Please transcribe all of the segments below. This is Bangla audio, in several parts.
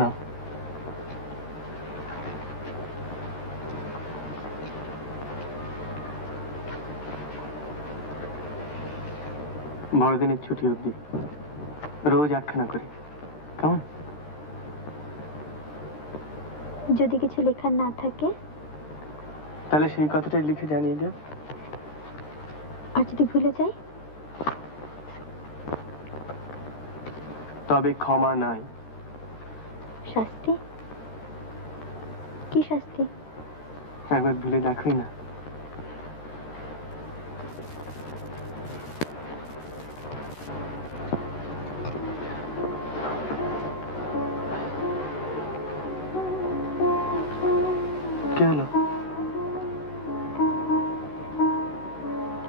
না, বড়দিনের ছুটি অবধি রোজ একখানা করে, কেমন? যদি কিছু লেখার না থাকে তাহলে সেই কথাটাই লিখে জানিয়ে যাও। আর যদি ভুলে যাই? তবে ক্ষমা নাই। শাস্তি? কি শাস্তি? একবার ভুলে দেখোই না। কি হলো?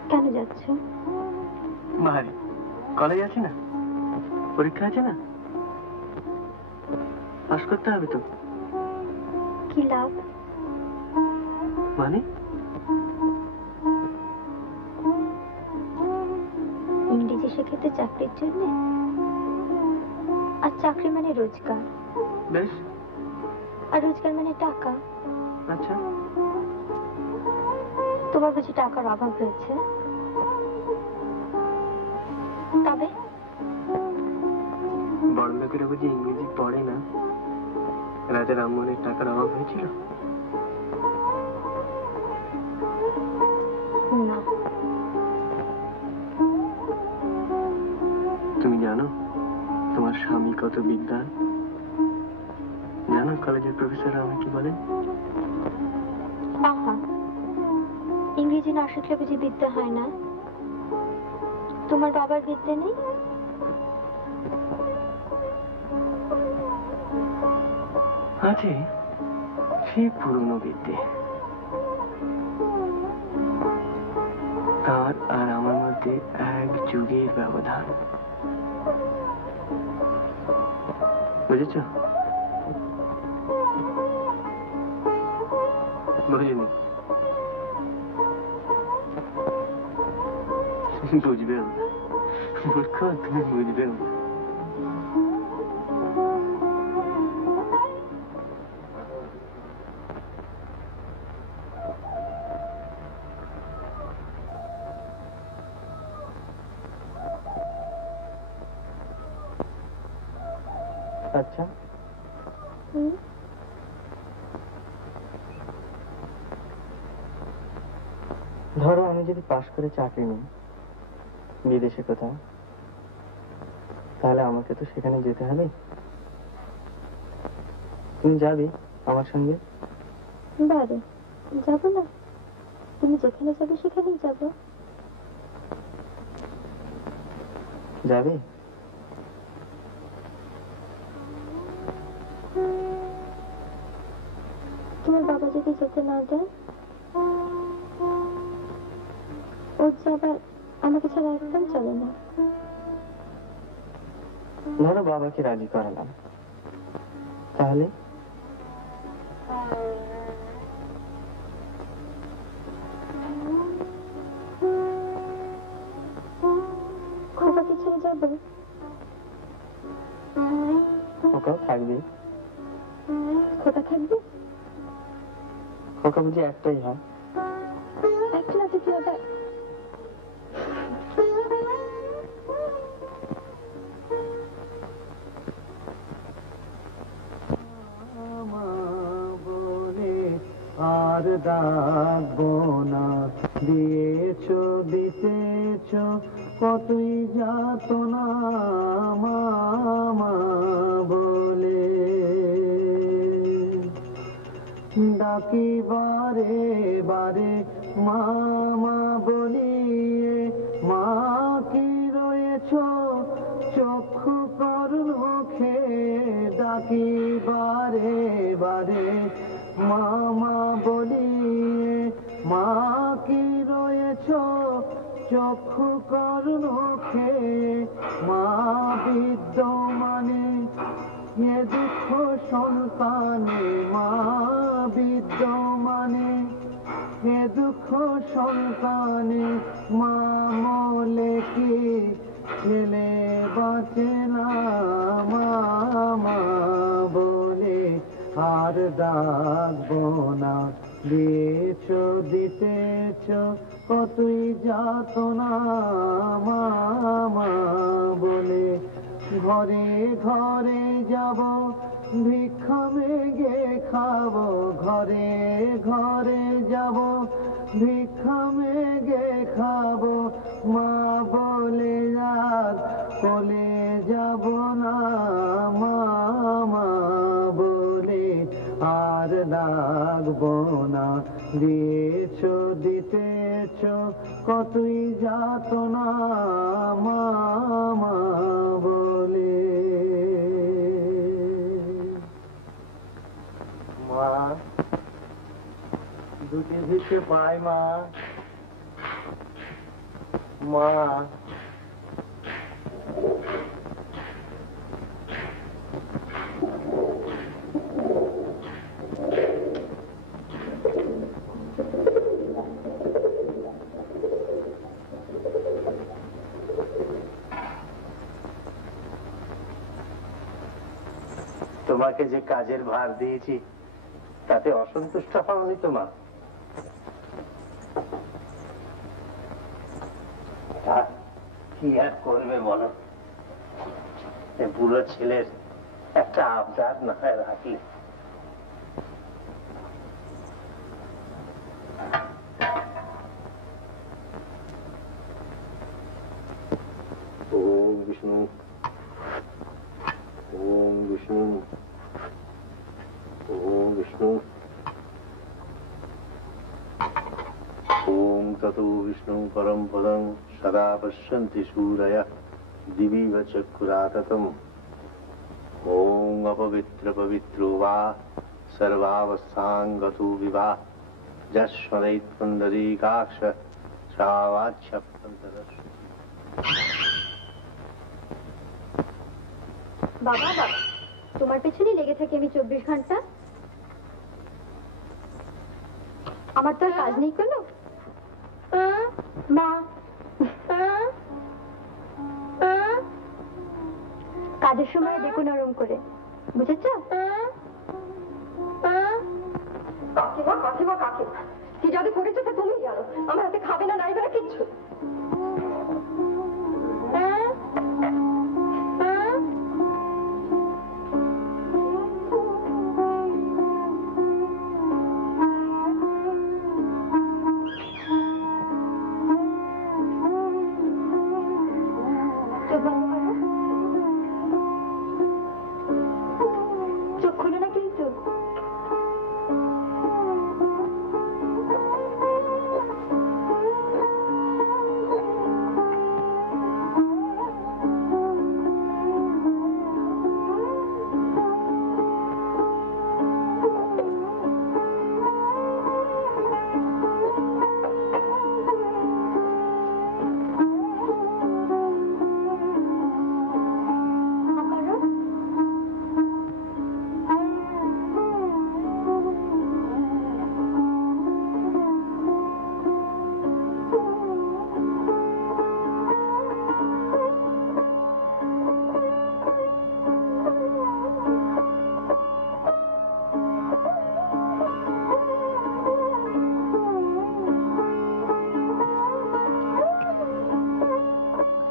কেন যাচ্ছ? বাহারি কলেজ আছে না, পরীক্ষা আছে না, পাস করতে হবে তো। কি লাভ? মানে? ইংরেজি শেখাতে চাকরির জন্য, আর চাকরি মানে রোজগার। বেশ। আর রোজগার মানে টাকা। আচ্ছা, তোমার বুঝি টাকার অভাব হয়েছে? তবে বড় লোকেরা বুঝি ইংরেজি পড়ে না? রাজা রামমোহনের টাকার অভাব হয়েছিল? না। তুমি জানো তোমার স্বামী কত বিদ্বান? জানো কলেজের প্রফেসররা আমাকে কি বলেন? আহা, ইংরেজি না শিখলে বুঝি বিদ্যা হয় না? তোমার বাবার বিদ্যা নেই? আছে, সে পুরনো বিদ্যে। তার আর আমার মধ্যে এক যুগের ব্যবধান, বুঝেছ? বুঝিনি? বুঝবেও না মূর্খ, তুমি বুঝবেও না। আচ্ছা, ধরো আমি যদি পাশ করে চাকরি নিই বিদেশে কোথাও, তাহলে আমাকে তো সেখানে যেতে হবে। তুমি যাবে আমার সঙ্গে? বারে যাবো না? তুমি যেখানে যাবে সেখানেই যাবো। যাবে? তোমার বাবা যদি যেতে না দেয়, ওর যে আবার আমাকে ছাড়া একদম চলে না। ধরো বাবাকে রাজি করালাম, তাহলে? খোকাকে ছেড়ে যাবো? খোকাও থাকবে। খোকা থাকবে? খোকা বুঝি একটাই হয়? একটা না তো কি আবার? আর ডাকবো না, দিয়েছ দিতেছ কতই যাতনা মামা বলে। ডাকি বারে বারে মামা বলিয়ে, মা কি রয়েছ চক্ষু করুণ মুখে। ডাকি বারে বারে মামা বলিয়ে, মা কি রয়েছ চক্ষু করুণ মুখে। মা বিদ্যমানে এ দুঃখ সন্তানে, মা বিদ্যমানে এ দুঃখ সন্তানে। মা মলে কি ছেলে বাঁচে না মামা বলে। আর ডাকবো না, দিয়েছ দিতেছ কতই যাতনা মামা বলে। ঘরে ঘরে যাব ভিক্ষা মেগে খাবো, ঘরে ঘরে যাব ভিক্ষা মেগে খাবো, মা বলে আর বলে যাব না মামা বলে। আর লাগবো না, দিয়েছ দিতেছ কতই যাতনা মামা বলে। মা, দুটি ভিক্ষে পাই মা, মা। তোমাকে যে কাজের ভার দিয়েছি তাতে অসন্তুষ্ট হওনি তোমার? কি আর করবে বলো, বুড়ো ছেলের একটা আবদার না হয় রাখলে। ওম বিষ্ণু, ওম বিষ্ণু, ওম বিষ্ণু, ওম ততো বিষ্ণু পরম পদং সদা পশ্যন্তি সূরয়ঃ দিবিব চক্ষুরাততম। ওম অপবিত্র পবিত্রো বা সর্বাবস্থাং গতো বিভা যস্মরেৎ পুণ্ডরীকাক্ষ সাবাচ্য পন্তদর্শ। বাবা বাবা, তোমার পেছনেই লেগে থাকি আমি 24 ঘন্টা। আমার তো আর কাজ নেই কোনো। মা, কাজের সময় দেখো নরম করে, বুঝেছ? কাকিমা কাকিমা কাকিমা, কি যদি করেছো তা তুমি জানো। আমার হাতে খাবে না নাই বলে কিচ্ছু। চোখ খুলে না কিন্তু।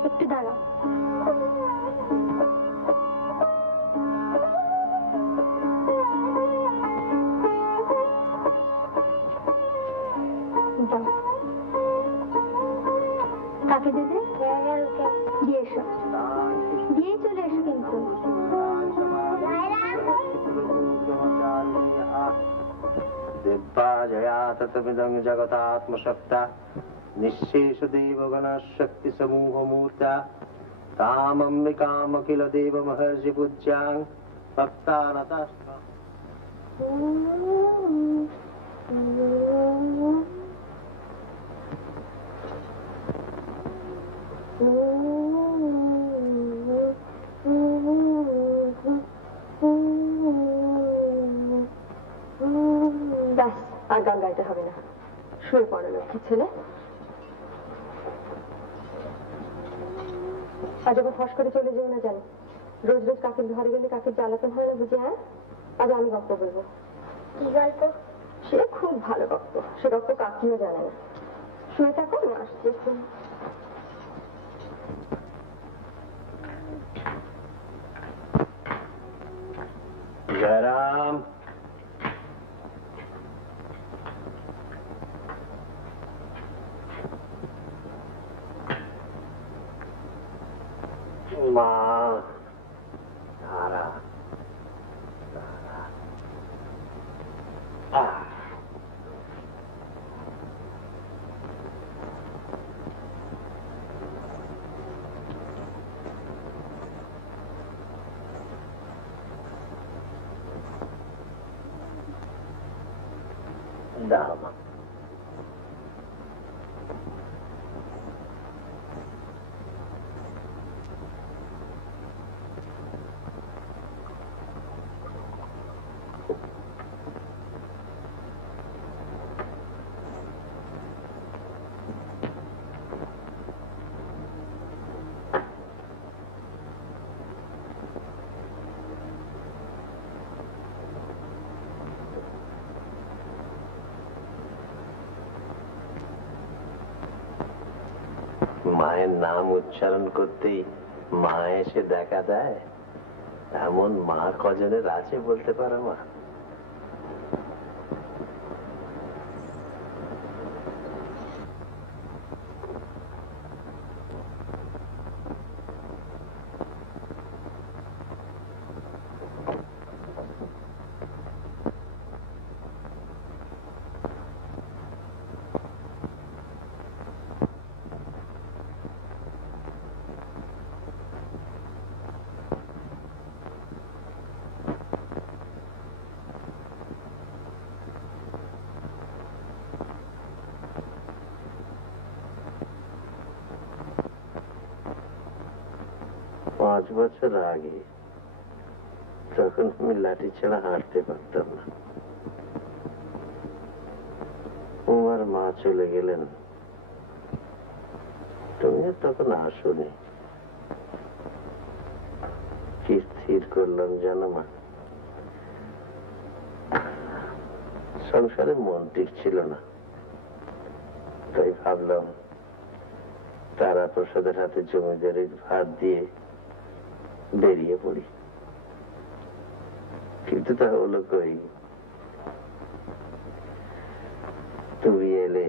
একটু দাঁড়াও। দাও। কাকে দেবে? দিয়ে এসো, দিয়ে চলে এসো কিন্তু। दिव्या जया ततमिदं जगतात्मशक्ता निःशेषदेवगणशक्ति समूहमूर्ता तामम्बिकामखिल देवमहर्षि पूज्यां भक्तानतास्म। ব্যাস, আর গান গাইতে হবে না, শুয়ে পড়ো লক্ষ্মী ছেলে। আজ আবার ফস করে চলে যেও না জানো। রোজ রোজ কাকের ঘরে গেলে কাকের জ্বালাতন হয় না বুঝি? হ্যাঁ, আজ আমি গপ্প বলবো। কি গল্প? সে খুব ভালো গল্প, সে গল্প কাকিও জানে না। শুয়ে থাকো, আমি আসছি এখন। জয়রাম, মা তারা দাও মা। মায়ের নাম উচ্চারণ করতেই মা এসে দেখা দেয়, এমন মা কজনের আছে বলতে পারো মা? পাঁচ বছর আগে তখন আমি লাঠি ছাড়া হাঁটতে পারতাম না। তোমার মা চলে গেলেন, তুমি তখন আসোনি। কি স্থির করলাম জানো মা? সংসারে মন টিকছিল না, তাই ভাবলাম তারা প্রসাদের হাতে জমিদারির ভার দিয়ে বেরিয়ে পড়ি। কিন্তু তা হলো কই, তুমি এলে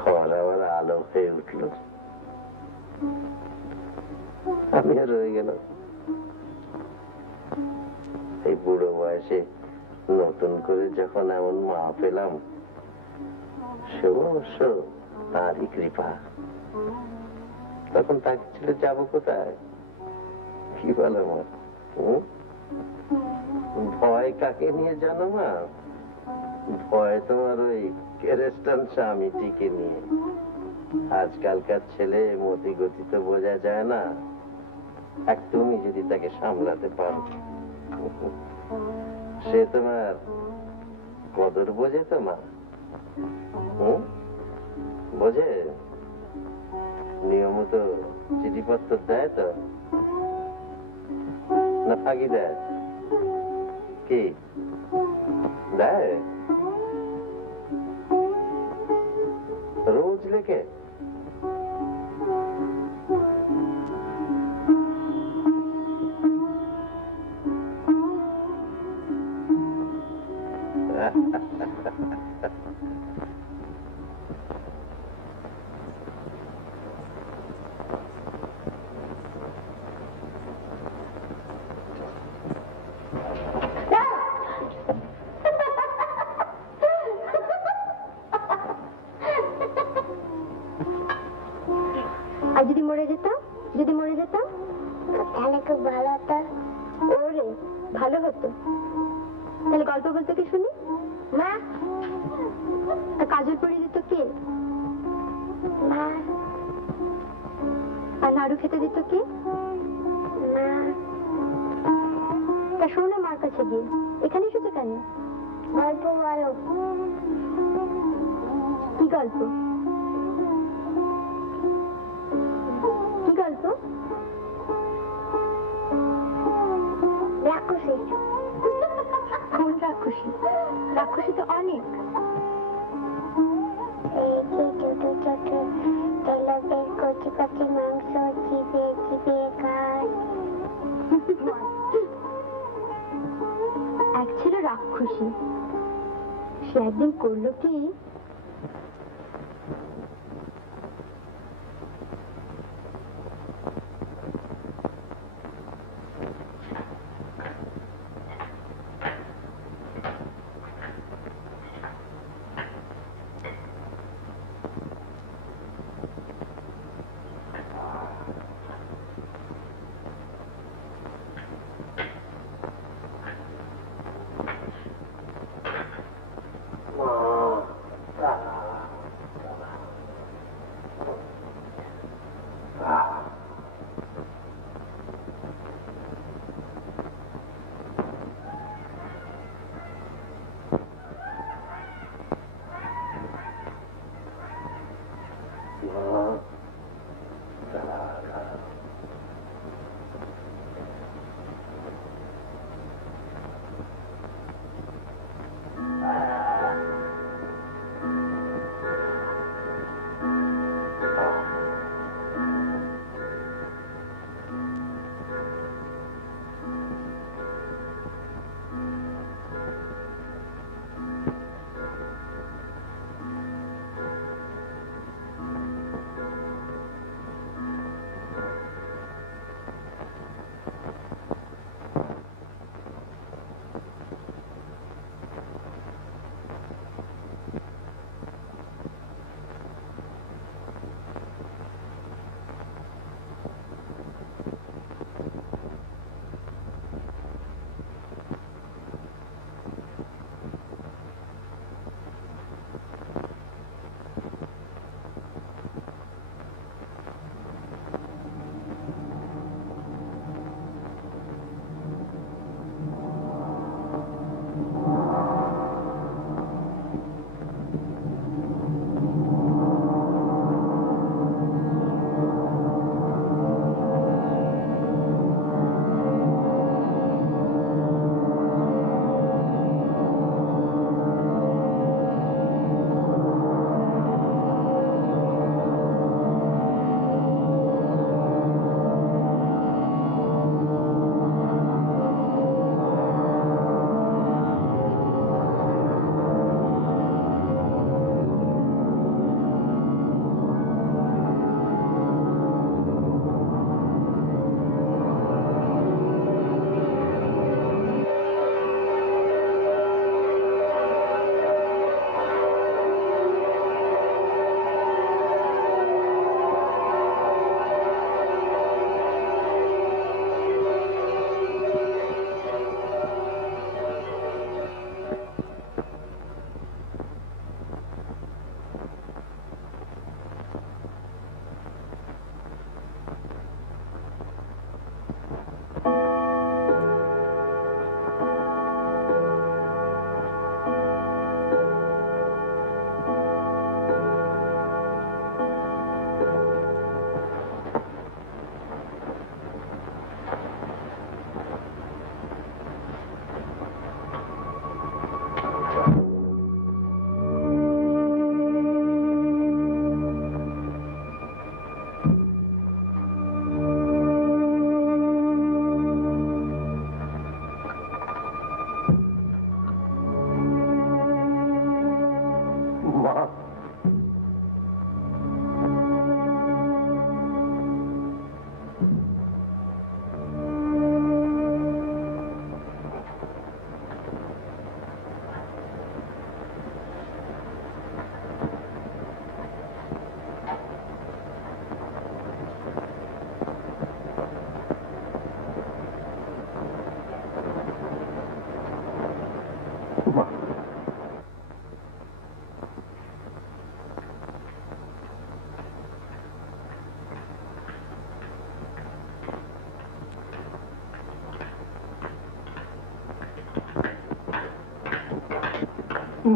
ঘর আবার আলো হয়ে উঠল, আমি আর রয়ে গেলাম। এই বুড়ো বয়সে নতুন করে যখন এমন মা পেলাম, সে অবশ্য তারই কৃপা। তখন তাকে ছেড়ে যাবো কোথায়? কি বলো মা? ভয় কাকে নিয়ে জানো মা? ভয় তোমার ওই কেরেস্টান স্বামীটিকে নিয়ে। আজকালকার ছেলে মতি গতি তো বোঝা যায় না, এক তুমি যদি তাকে সামলাতে পারো। সে তোমার কদর বোঝে তো মা? বোঝে? নিয়মিত চিঠিপত্র দেয় তো, না ফাঁকি দেয়? কি দেয়? রোজ লেখে? আর যদি মরে যেতাম, যদি মরে যেতাম তাহলে খুব ভালো হতো। ওরে ভালো হতো। তাহলে গল্প বলতে কি শুনি? মা, তা কাজল পরিয়ে দিত কে? মা, আর নাড়ু খেতে দিত কে? মা। তা শোনো মার কাছে গিয়ে, এখানে এসেছো কেন? গল্প বলো। কি গল্প? কি গল্প? রাক্ষসী। কোন রাক্ষসী। রাক্ষসী তো অনেক। এই যে ছোট ছোট তেলবের কচি কচি মাংস চিবিয়ে চিবিয়ে খায়। এক ছিল রাক্ষসী, সে একদিন করলো কি,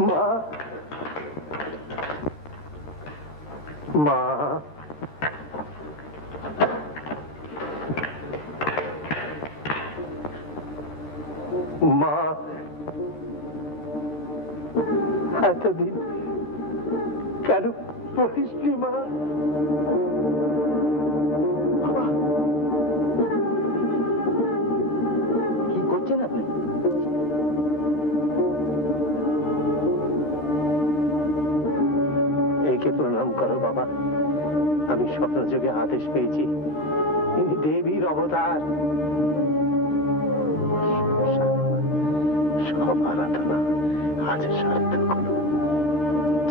মা মা মা এতদিন কেন বলিসনি মা? কি করছেন আপনি? একে প্রণাম করো বাবা। আমি স্বপ্নযোগে আদেশ পেয়েছি, তিনি দেবীর অবতার। সব আরাধনা আজ সার্থক হলো,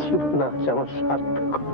জীবন আজ আমার সার্থক হলো।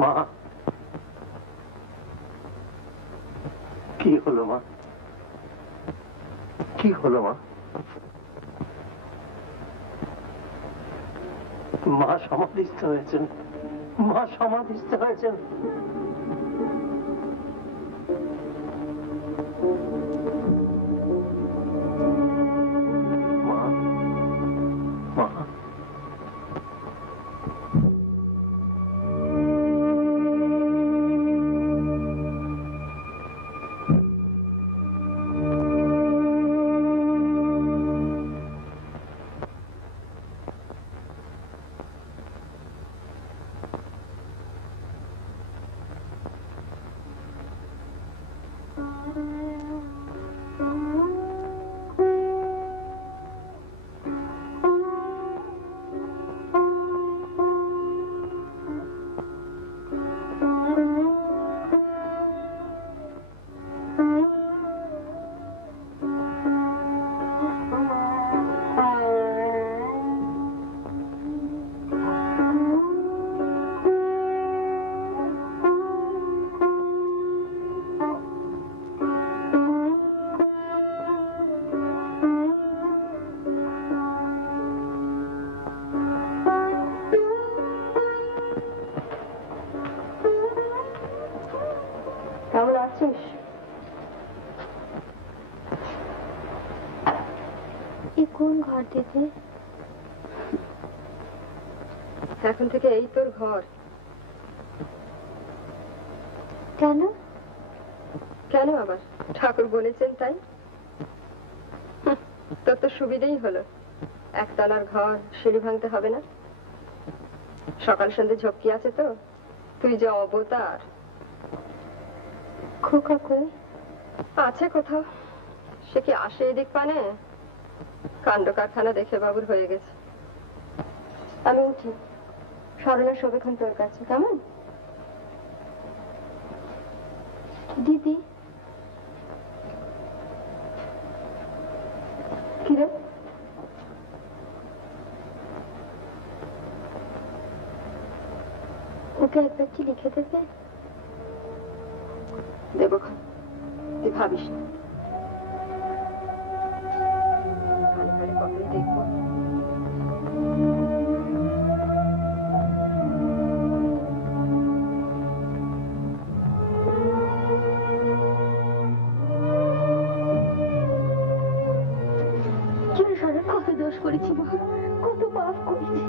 মা, কি হলো মা? কি হলো মা? মা সমাধিস্থ হয়েছেন, মা সমাধিস্থ হয়েছেন। মা, মা, কেমন আছিস? এই কোন ঘর দিদি? এখন থেকে এই তোর ঘর। কেন? কেন আবার? ঠাকুর বলেছেন তাই। তোর তো সুবিধেই হলো, একতলার ঘর, সিঁড়ি ভাঙতে হবে না। সকাল সন্ধ্যে ঝক্কি আছে তো, তুই যে অবতার। খোকা কই? আছে কোথাও, সে কি আসে এদিক পানে? কাণ্ড কারখানা দেখে বাবুর হয়ে গেছে। আমি উঠি, সরলা শোবেক্ষণ তোর কাছে, কেমন? দিদি, কিরে ওকে একবার কি লিখে দেবে? দেবো খান, তুই ভাবিস না। ঘরে ঘরে কখন দেখবো। কত দোষ করেছি মা, কত পাপ করেছি।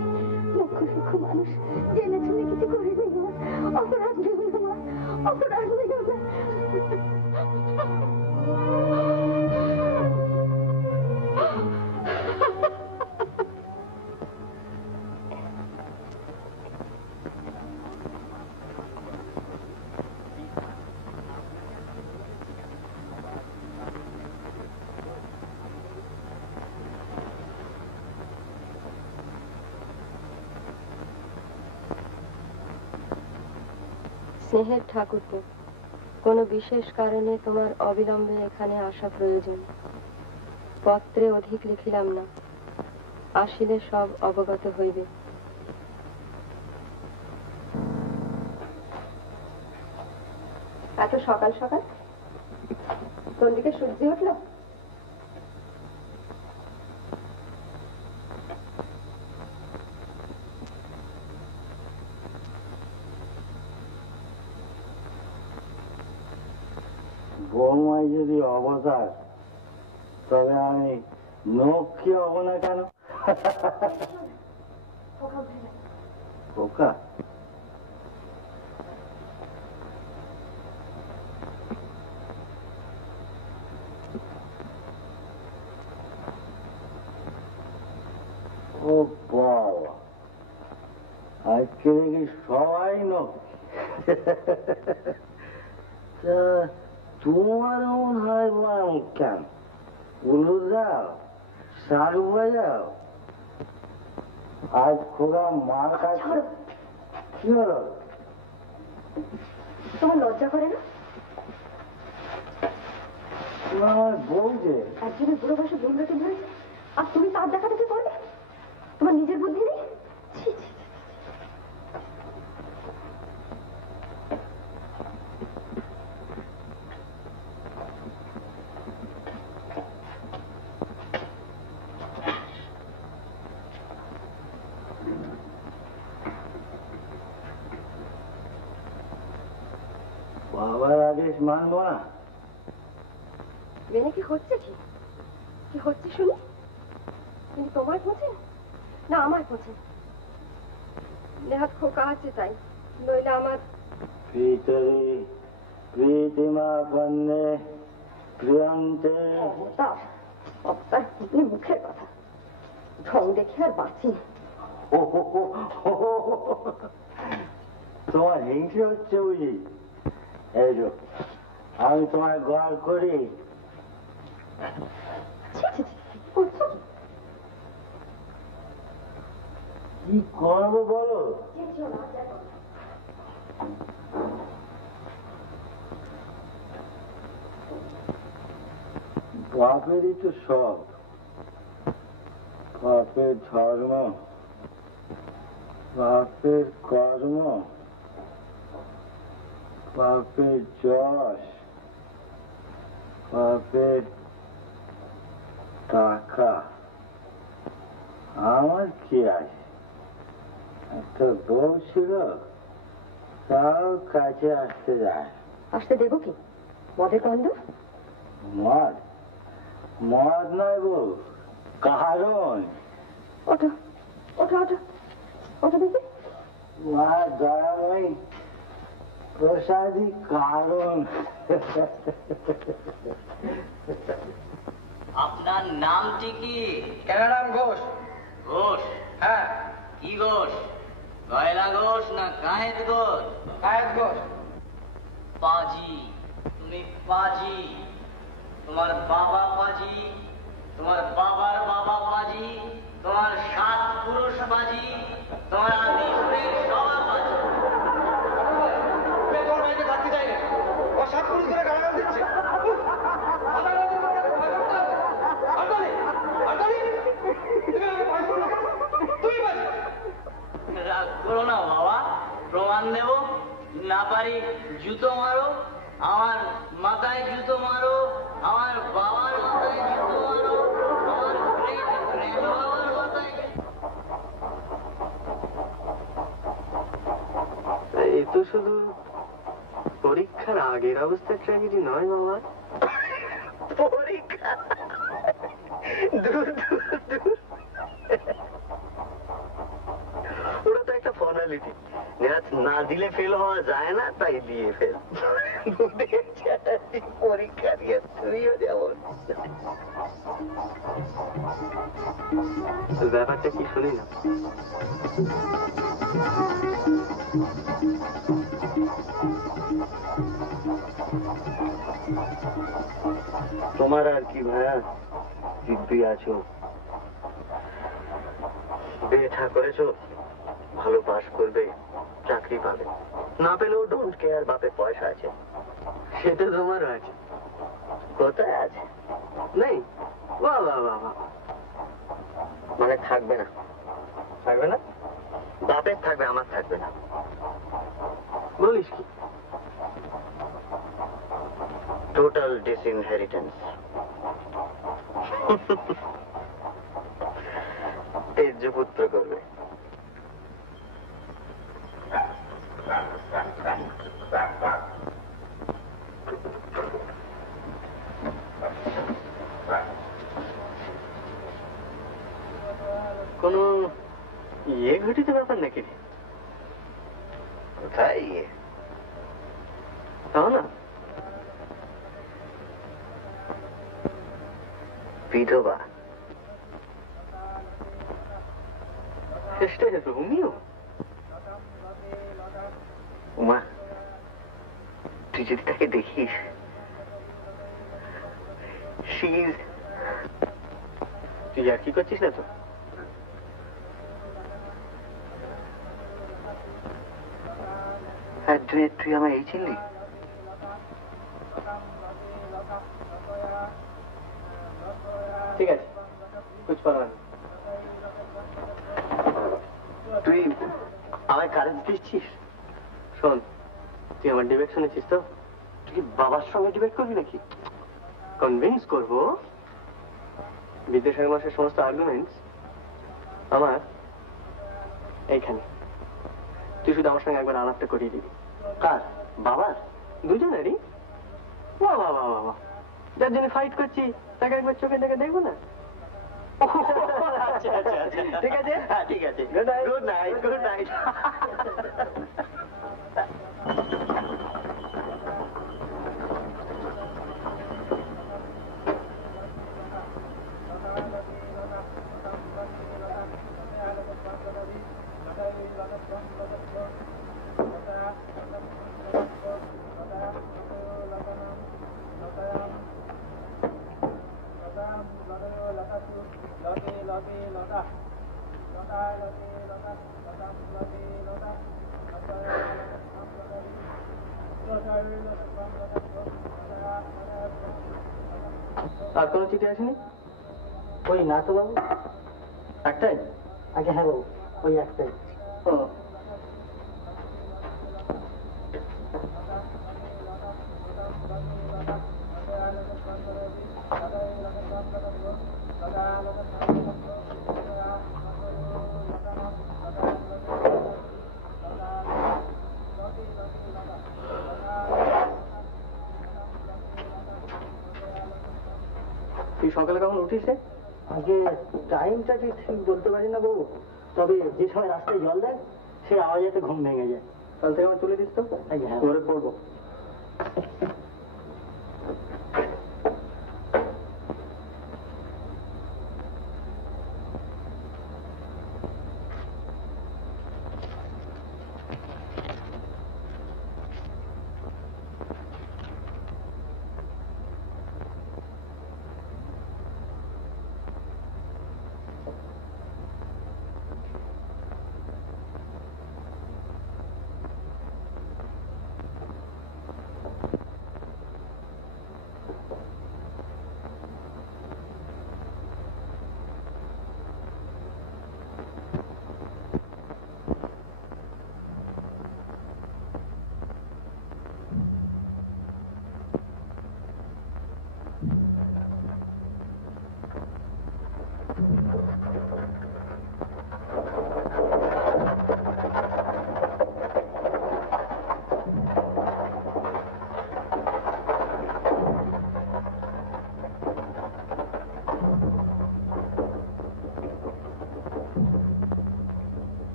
লক্ষ লক্ষ মানুষ জেনে শুনে কিছু করেনি মা। অপরাধ নেই না মা, অপরাধ নেই না। স্নেহের ঠাকুরপো, কোনো বিশেষ কারণে তোমার অবিলম্বে এখানে আসা প্রয়োজন। পত্রে অধিক লিখিলাম না, আসিলে সব অবগত হইবে। এত সকাল সকাল কোন দিকে সূর্য উঠলো? বৌমাই যদি অবতার, তবে আমি নক্ষী হব না কেন? পোকা? ও বাবা, আজকে দেখি সবাই নক্ষী। তোমার মন হয় কেন? উলু যাও, শাক বাজাও। আজ খোকা মার কাছে কি হলো? তোমার লজ্জা করে না? আমার বউ যে একজনের বুড়ো বয়সে বন্ধুকে ধরেছে, আর তুমি তার দেখাতে কি করবে? তোমার নিজের বুদ্ধি নেই? ছি, ছি, ছি। বাবার আদেশ মানবো না। মেনে কি হচ্ছে? কি কি হচ্ছে শুনি? কিন্তু তোমার খোঁজে না আমার খোঁজে? নেহাত খোকা আছে তাই, নইলে আমার পিতরি প্রীতিমা পন্নে প্রিয়ন্তে। অবতার, অবতার মুখের কথা। ঢং দেখে আর বাঁচি। তোমার হিংসে হচ্ছে বুঝি? এই তো আমি তোমায় গড় করি। কি করবো বলো? বাপেরই তো সব, বাপের ধর্ম, বাপের কর্ম, বাপের যশ, বাপের টাকা। আমার কি আছে? একটা বউ ছিল, তাও কাছে আসতে যায়। আসতে দেবো কি? মদের গন্ধ? মদ? মদ নয় বউ, কারণ ওঠো ওঠো ওঠো ওঠো দেখি। মা দয়াময়ী প্রসাদী কারণ আপনার নামটি কি? কেনারাম ঘোষ। ঘোষ? হ্যাঁ। কি ঘোষ? গয়লা ঘোষ না কায়েত ঘোষ? কায়েত ঘোষ। পাজি, তুমি পাজি। তোমার বাবা পাজি, তোমার বাবার বাবা পাজি, তোমার 7 পুরুষ পাজি, তোমার আদি সবার পাজি। তোমার বাড়িতে থাকতে চাই না। ও 7 পুরুষ ধরে গালাগাল দিচ্ছে। রাগ করো না বাবা, প্রমাণ দেব। না পারি জুতো মারো, আমার মাথায় জুতো মারো, আমার বাবার মাথায় জুতো মারো, আমার বাবার মাথায়। এই তো শুধু পরীক্ষার আগের অবস্থার ট্র্যাজেডি নয় বাবা। পরীক্ষা দূর দূর দূর। ওটা তো একটা ফর্মালিটি, না দিলে ফেল হওয়া যায় না, তাই দিয়ে ফেল। পরীক্ষা দিয়ে তুইও যেমন। ব্যাপারটা কি শুনি না। তোমার আর কি ভাইয়া, দিব্যি আছো, বিয়ে থা করেছো, ভালো পাস করবে, চাকরি পাবে, না পেলেও ডোন্ট কেয়ার, বাপের পয়সা আছে। সেটা তোমারও আছে। কোথায় আছে? নেই? বাহ বাহ বাহ বাহ। মানে থাকবে না? থাকবে না? বাপের থাকবে, আমার থাকবে না। বলিস কি? টোটাল ডিসইনহেরিটেন্স। তেজ্য পুত্র করবে। কোনো ইয়ে ঘটিত ব্যাপার নাকি? কোথায় ইয়ে? তাও না, বিধবা। চেষ্টা রোমিও। উমা, তুই যদি তাকে দেখিস, তুই আর কি করছিস না তো? তুই আমার এই চিনলি? ঠিক আছে, কুছ পারবা না। তুই আমায় কারেজ দিচ্ছিস? শোন, তুই আমার ডিবেট শুনেছিস তো? তুই কি বাবার সঙ্গে ডিবেট করবি নাকি? কনভিন্স করবো বিদ্যাসাগর মাসের সমস্ত আর্গুমেন্টস আমার এইখানে। তুই শুধু আমার সঙ্গে একবার আলাপটা করিয়ে দিবি। কার? বাবার? দুজনেরই। বাহ বাহ বাহ বাহ। যার জন্য ফাইট করছি তাকে একবার চোখে দেখে দেখবো না? আচ্ছা আচ্ছা আচ্ছা, ঠিক আছে? হ্যাঁ ঠিক আছে। Good night. Good night, good night. আর কোনো চিঠি আসেনি? ওই না তো বাবু। একটাই? আগে হ্যাঁ বাবু, ওই একটাই। ও, তুই সকালে কখন উঠিস রে? আগে টাইমটা ঠিক ঠিক বলতে পারি না বাবু, তবে যে সময় রাস্তায় জল দেয় সেই আওয়াজেতে ঘুম ভেঙে যায়। কাল থেকে আমার তুলে দিস তো, আগে হ্যাঁ পরে পড়বো।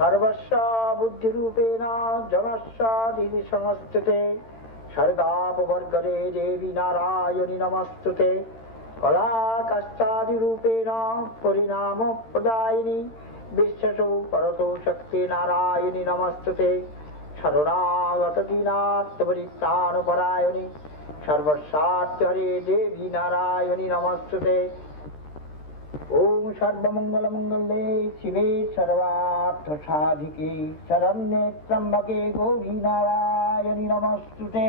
सर्वस्व बुद्धिरूपेण जनस्वादिति समस्तुते सर्गापवर्गरे देवी नारायणि नमस्तुते कलाकष्टादिरूपेण परिणामप्रदायिनि विश्वसो परतो शक्ति नारायणि नमस्तुते शरणागतदीनात्मपरित्राणपरायणि सर्वस्वात्यहरे देवी नारायणि नमस्तुते। ओम सर्वमंगलमंगले शिवे सर्वार्थ साधिके शरण्ये त्र्यंबके गौरी नारायणि नमस्तुते।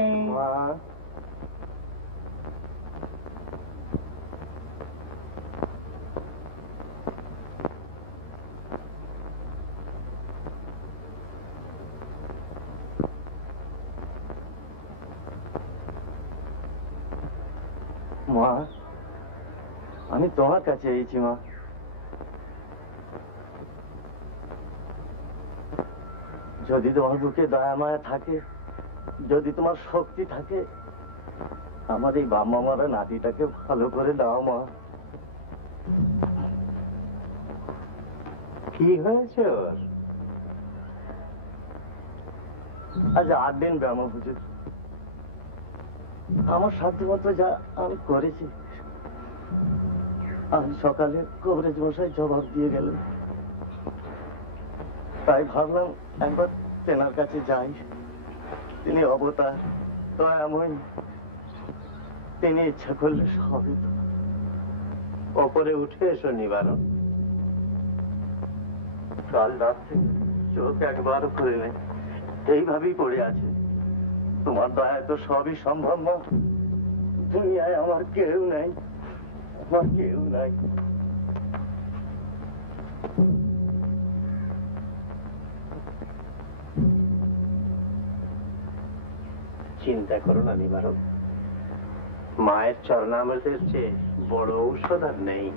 মা, আমি তোমার কাছে এসেছি মা। যদি তোমার বুকে দয়া মায়া থাকে, যদি তোমার শক্তি থাকে, আমার এই বাবা মারা নাতিটাকে ভালো করে দাও মা। কি হয়েছে ওর? আজ 8 দিন ব্যায়াম পুজো, আমার সাধ্যমতো যা আমি করেছি। আমি সকালে কবরেজ মশাই জবাব দিয়ে গেলেন, তাই ভাবলাম একবার তেনার কাছে যাই। তিনি অবতার, দয়াময়, তিনি ইচ্ছা করলে সবই। ওপরে উঠে এসো নিবারণ। কাল রাত থেকে চোখ একবারও খুলে নেই, এইভাবেই পড়ে আছে। তোমার দয়ায় তো সবই সম্ভব মা। দুনিয়ায় আমার কেউ নাই, আমার কেউ নাই। চিন্তা করো না নিবারণ, মায়ের চরণামৃতের চেয়ে বড় ঔষধ আর নেই।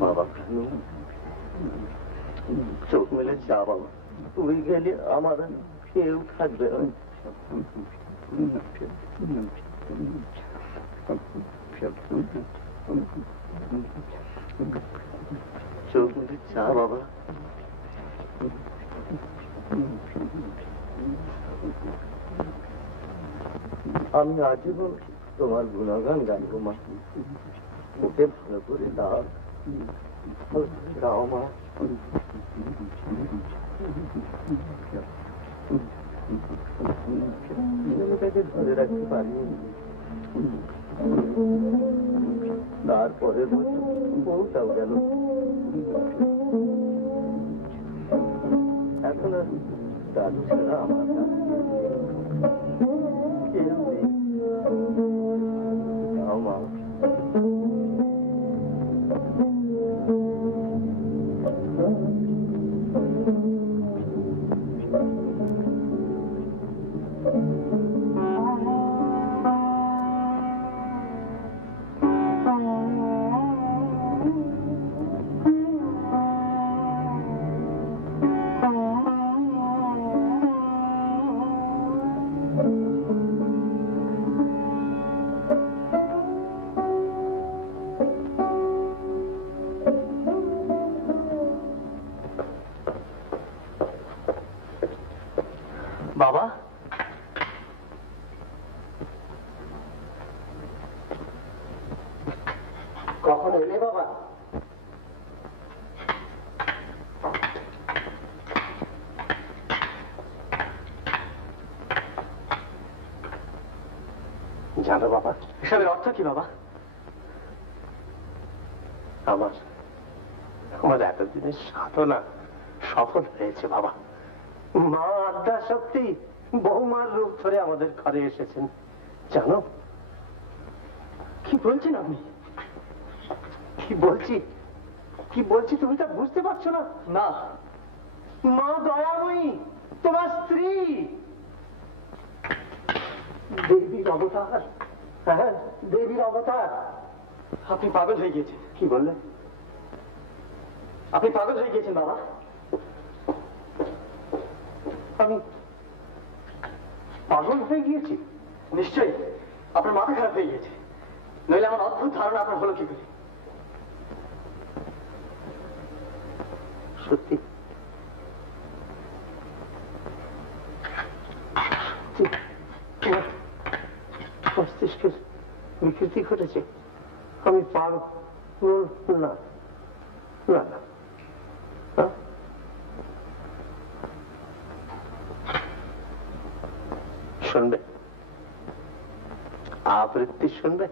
বাবা, চোখ মেলে যা বাবা, তুই গেলে আমার কেউ থাকবে না। চোখ মেলে যা বাবা। আমি আজীবন তোমার গুণগান গাইবো মা। মুখে ভালো করে দাও, গাও মা। ছেলেটাকে ধরে রাখতে পারি, তারপরে বউটাও গেল। এখন আর দাদু ছাড়া আমার কেউ নেই। গাও মা। বাবা, কখন এলে বাবা? জানো বাবা, এসবের অর্থ কি বাবা? আমার এতদিনের সাধনা সফল হয়েছে বাবা। মা আদ্যা সত্যি বৌমার রূপ ধরে আমাদের ঘরে এসেছেন। জানো কি বলছেন আপনি? কি বলছি তুমি তা বুঝতে পারছো না? না, মা দয়াময়ী তোমার স্ত্রী, দেবীর অবতার। হ্যাঁ, দেবীর অবতার। আপনি পাগল হয়ে গিয়েছেন। কি বললেন? আপনি পাগল হয়ে গিয়েছেন বাবা। আমি পাগল হয়ে গিয়েছি? নিশ্চয়ই আপনার মাথা খারাপ হয়ে গিয়েছে, নইলে আমার অদ্ভুত ধারণা আপনার হলো কি করে? সত্যি মস্তিষ্কের বিকৃতি ঘটেছে। আমি পাগল না, না না। শুনবে আবৃত্তি শুনবে?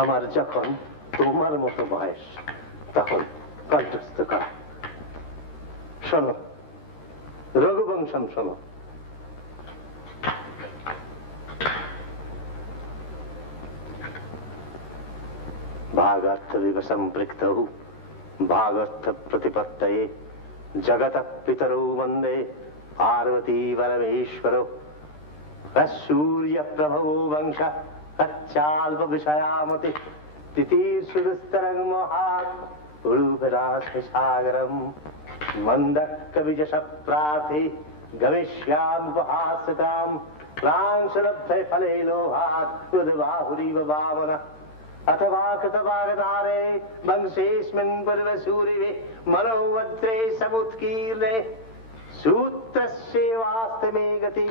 আমার যখন তোমার মতো বয়স তখন কণ্ঠস্থ করা। শোনো, রঘুবংশম শোনো। भागार्थ विवसंपृक्तौ भागर्थ प्रतिपत्तये जगतः पितरौ वन्दे पार्वती परमेश्वरौ सूर्य प्रभवो वंश कच्चाल्प विषयामति तितीर्षुस्तरं महात् उडुभिराशसागरं मन्दक्कविजशप्रार्थि गमिष्यामुपहास्यतां प्रांशलब्धे फले लोभात् उद्बाहुरिव वामन अथवा कृतवागधारे वंशेऽस्मिन् पूर्वसूरिवे मनोवज्रे समुत्कीर्णे सूत्रस्येवास्ति मे गति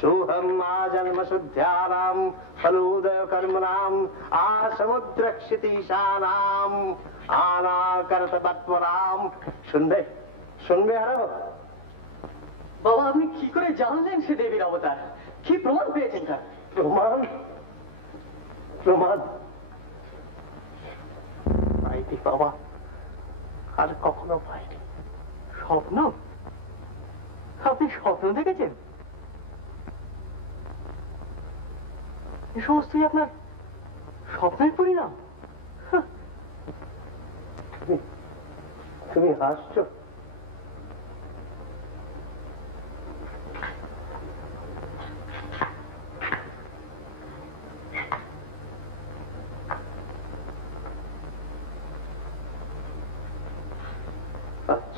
सोऽहम् आजन्मशुद्ध्यानां फलोदयकर्मणाम् आसमुद्रक्षितीशानाम् आनाकर्तपत्मनां। শুনবে হারাবো? বাবা, আপনি কি করে জানলেন সে দেবীর অবতার? কি প্রমাণ পেয়েছেন তার? প্রমাণ পাইনি বাবা, আর কখনো পাইনি। স্বপ্ন? আপনি স্বপ্ন দেখেছেন? এ সমস্তই আপনার স্বপ্নের পরিণাম? তুমি হাসছো?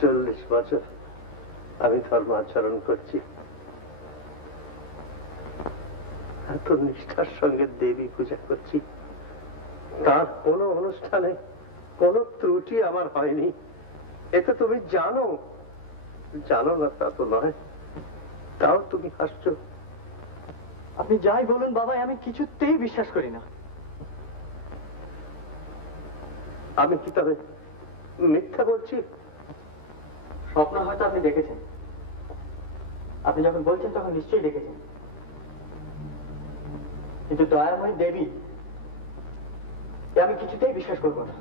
চল্লিশ বছর আমি ধর্মাচরণ করছি, এত নিষ্ঠার সঙ্গে দেবী পূজা করছি, তার কোনো অনুষ্ঠানে কোনো ত্রুটি আমার হয়নি। এতে তুমি জানো না তা তো নয়, তাও তুমি হাসছো। আপনি যাই বলুন বাবা, আমি কিছুতেই বিশ্বাস করি না। আমি কি তবে মিথ্যা বলছি? স্বপ্ন হয়তো আপনি দেখেছেন, আপনি যখন বলছেন তখন নিশ্চয়ই দেখেছেন, কিন্তু দয়াময় দেবী এ আমি কিছুতেই বিশ্বাস করবো না।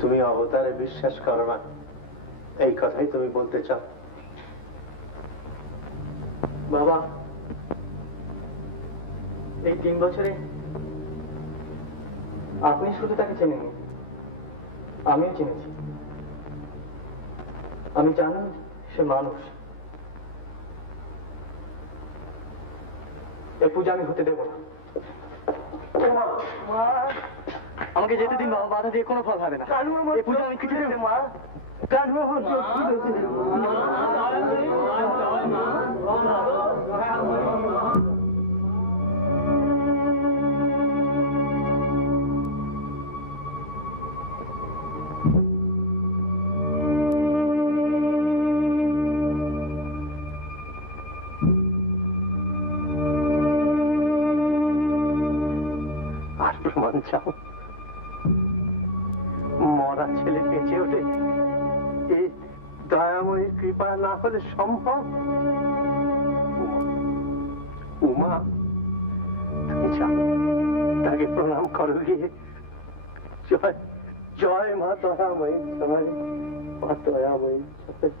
তুমি অবতারে বিশ্বাস করো না, এই কথাই তুমি বলতে চাও? বাবা, এই 3 বছরে আপনি শুধু তাকে চেনেননি, আমিও চিনেছি। আমি জানি সে মানুষ। এই পূজা আমি হতে দেব না। আমাকে যেতে দিন বাবা, বাধা দিয়ে কোনো ফল হবে না। এই পূজা আমি কিছু দেব মা। আর প্রমাণ চাও? মরা ছেলে বেঁচে ওঠে, এই দয়াময়ের কৃপা না হলে সম্ভব? উমা, তুমি যাও, তাকে প্রণাম করো গিয়ে। জয় জয় মা দয়াময়ী, জয় মা দয়াময়ী, জয়।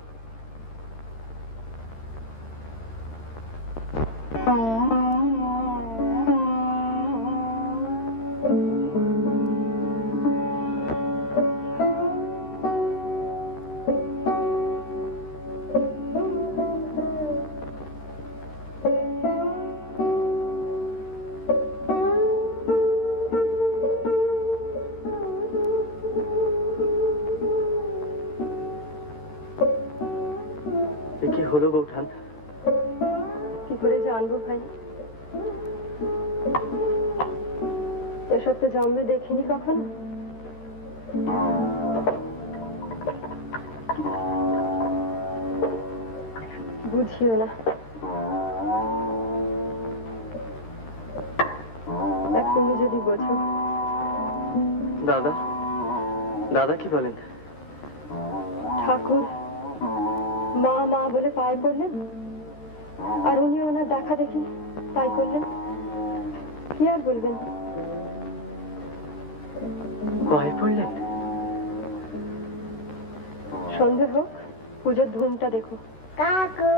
কি হলো বৌঠান? কি করে জানবো ভাই, এসব তো জন্মে দেখিনি কখনো। বুঝিও না, তুমি যদি বোঝো। দাদা, দাদা কি বলেন? ঠাকুর মা মা বলে পায়ে পড়লেন, আর উনি ওনার দেখা দেখি তাই করলেন। কি আর বলবেন? পায়ে পড়লেন? সন্ধে হোক, পুজোর ধুমটা দেখো। কাকু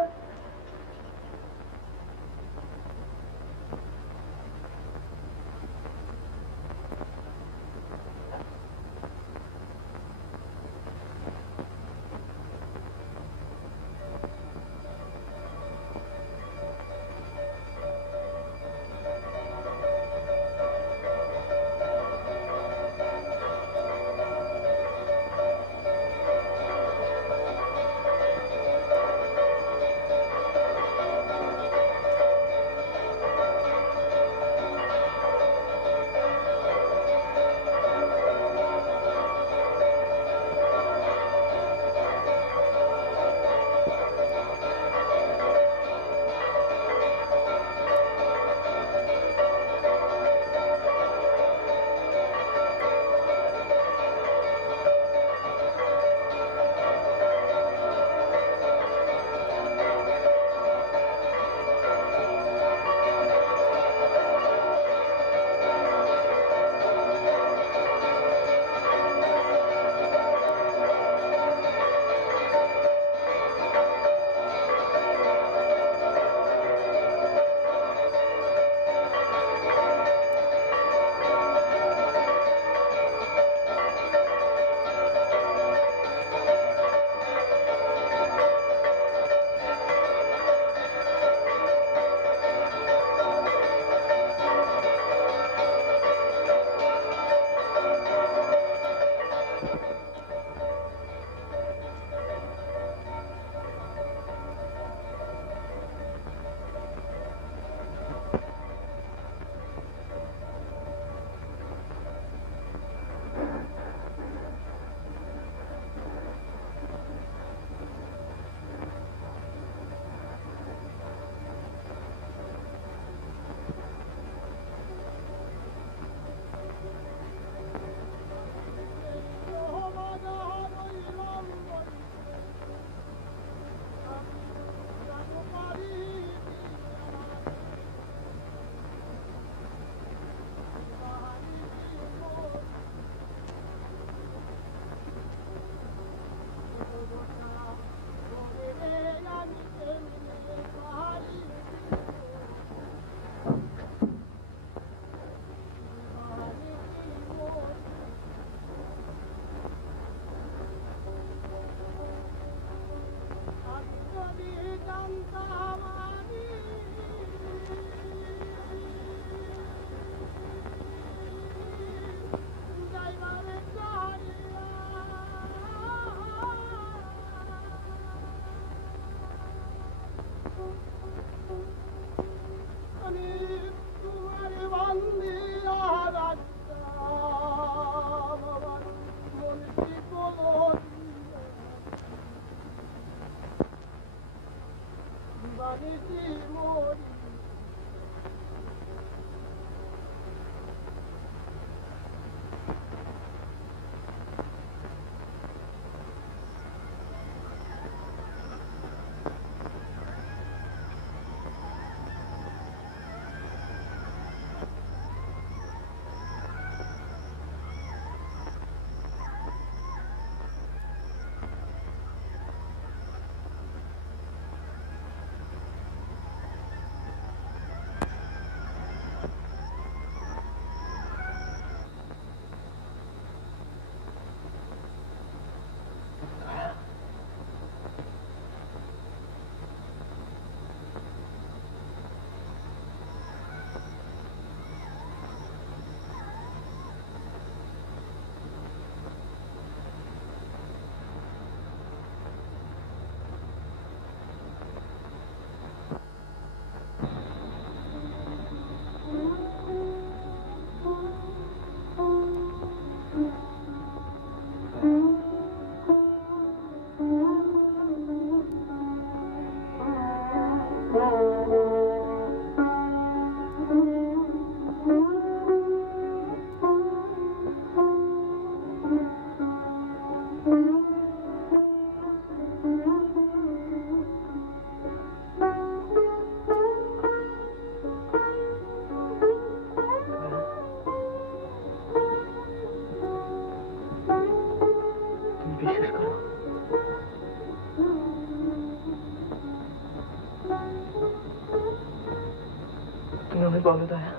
বলো দয়া,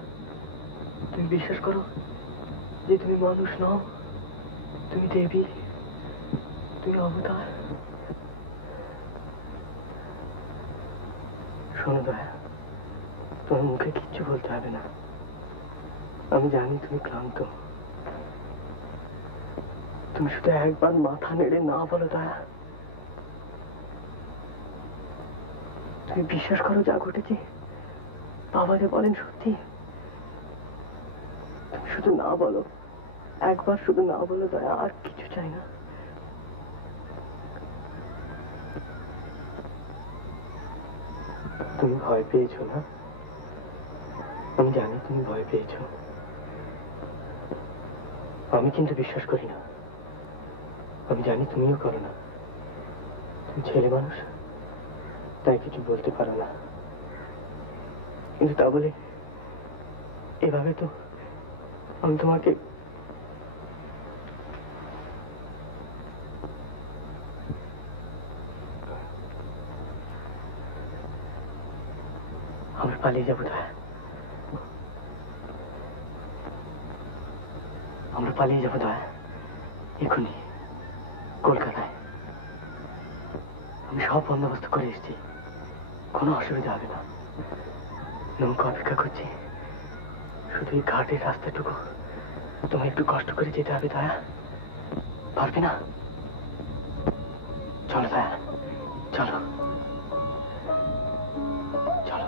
তুমি বিশ্বাস করো যে তুমি মানুষ নও, তুমি দেবী, তুমি অবতার। শোনো দয়া, তোমার মুখে কিচ্ছু বলতে হবে না। আমি জানি তুমি ক্লান্ত, তুমি শুধু একবার মাথা নেড়ে না বলো দয়া। তুমি বিশ্বাস করো যা ঘটেছে বাবা যে বলেন সত্যি। তুমি শুধু না বলো, একবার শুধু না বলো দয়া, আর কিছু চাই না। তুমি ভয় পেয়েছো না? আমি জানি তুমি ভয় পেয়েছো, আমি কিন্তু বিশ্বাস করি না। আমি জানি তুমিও করো না, তুমি ছেলে মানুষ, তাই কিছু বলতে পারো না। কিন্তু তা বলে এভাবে তো আমি তোমাকে আমরা পালিয়ে যাবো দয়া, আমরা পালিয়ে যাবো দয়া এখনই কলকাতায়। আমি সব বন্দোবস্ত করে এসেছি, কোনো অসুবিধা হবে না। নৌকা অপেক্ষা করছি, শুধু এই ঘাটের রাস্তাটুকু তোমায় একটু কষ্ট করে যেতে হবে দয়া, পারবে না? চলো দয়া, চলো চলো।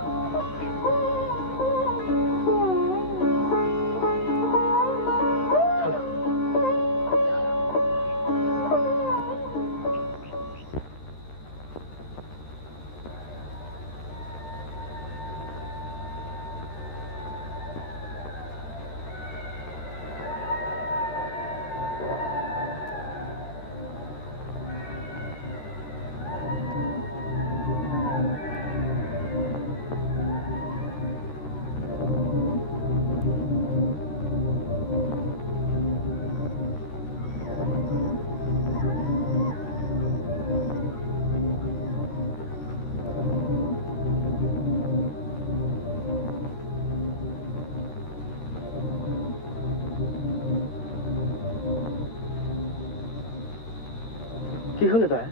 কি হলো দয়া,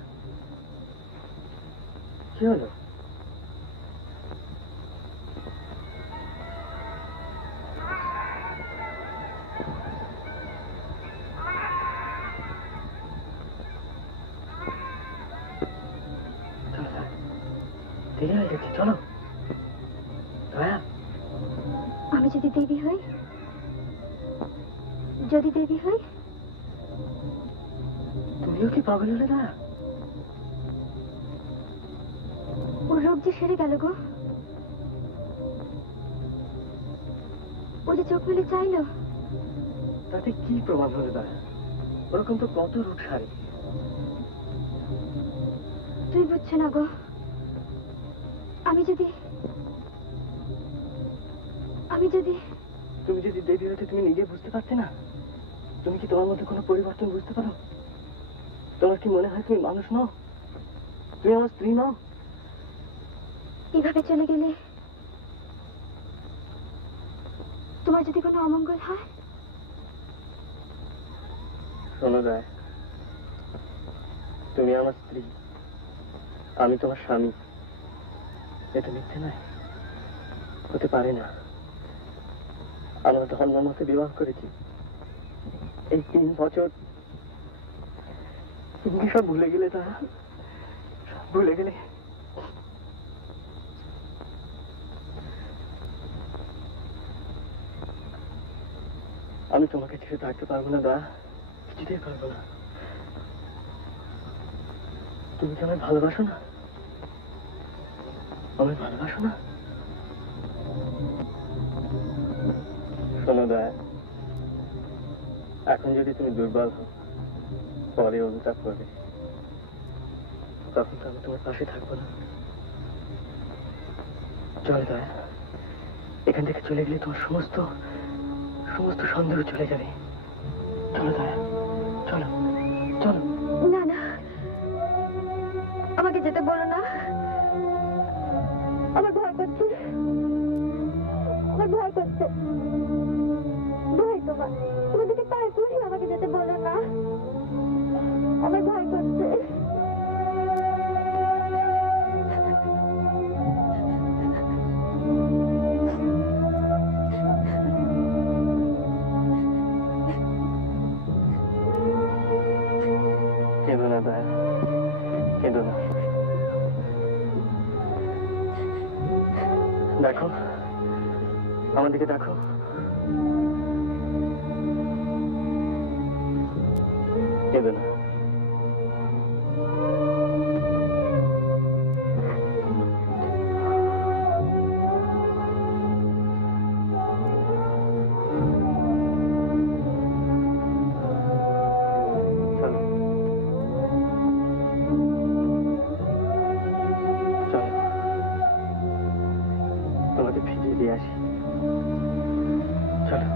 কি হলো? দেরি হয়ে গেছে, চলো দয়া। আমি যদি দেবী হই, যদি দেবী হই, তুমিও কি পাগল হলে দয়া? ওর রোগ যে সেরে গেল গো। ও যে চোখ মেলে চাইলো। তাতে কি প্রমাণ হলো দাদা? ওরকম তো কত রূপ সারি। তুই বুঝছো না গো, আমি যদি তুমি যদি দেবী হতে তুমি নিজে বুঝতে পারতে না? তুমি কি তোমার মধ্যে কোনো পরিবর্তন বুঝতে পারো? তোমার কি মনে হয় তুমি মানুষ নও? তুমি আমার স্ত্রী নও? এভাবে চলে গেলে তোমার যদি কোনো অমঙ্গল হয়? শোনো রায়, তুমি আমার স্ত্রী, আমি তোমার স্বামী। এটা মিথ্যে নয়, হতে পারে না। আমরা ধর্ম মতে বিবাহ করেছি। এই 3 বছর তুমি সব ভুলে গেলে? তা ভুলে গেলে? আমি তোমাকে ছেড়ে থাকতে পারবো না দা, কিছুতেই পারবো না। তুমি কি আমায় ভালোবাসো না? আমায় ভালোবাসো না? শোনো দয়া, এখন যদি তুমি দুর্বল হও, পরে অনুতাপ করবে, তখন তো আমি তোমার পাশে থাকবো না। চলো দয়া, এখান থেকে চলে গেলে তোমার সমস্ত সন্দেহ চলে যাবে। চলো দয়া, চলো চলো। না না, আমাকে যেতে বলো না, আমার ভয় করছে, আমার ভয় করছে। ভয় তোমার, তুমি যদি পায়ে পড়ি, আমাকে যেতে বলো না, আমার ভয় করছে। কেঁদো না দয়া, কেঁদো না। দেখো, আমার দিকে দেখো। কেঁদো না। তোমাকে ফিরিয়ে দিয়ে আসি। চলো।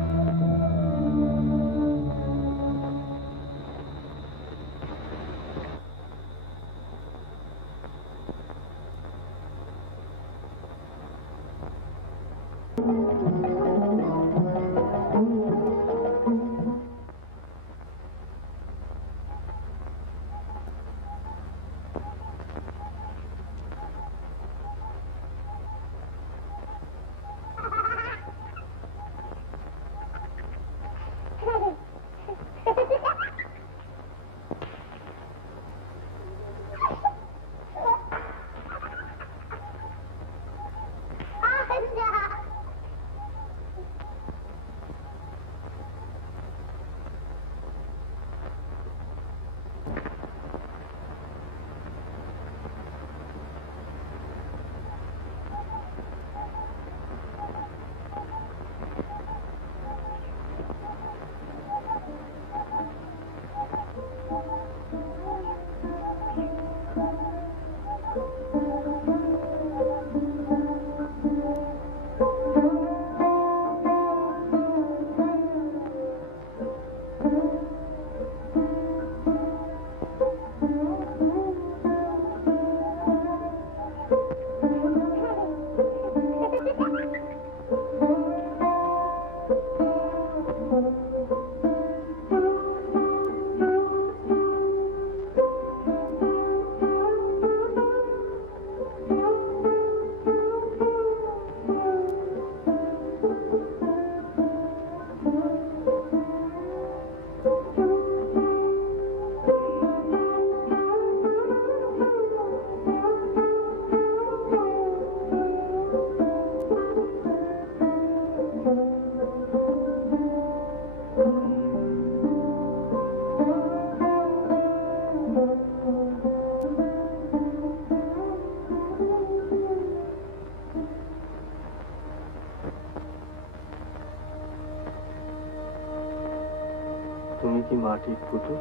কি মাটির পুতুল?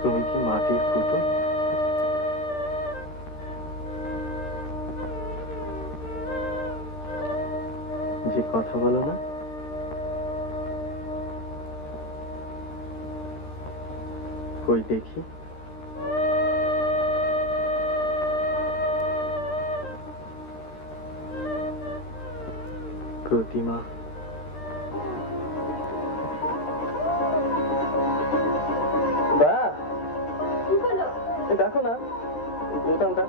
তুমি কি মাটির পুতুল? যে কথা বলো না, কই দেখি। প্রতিমা। দেখো না বোতামটা।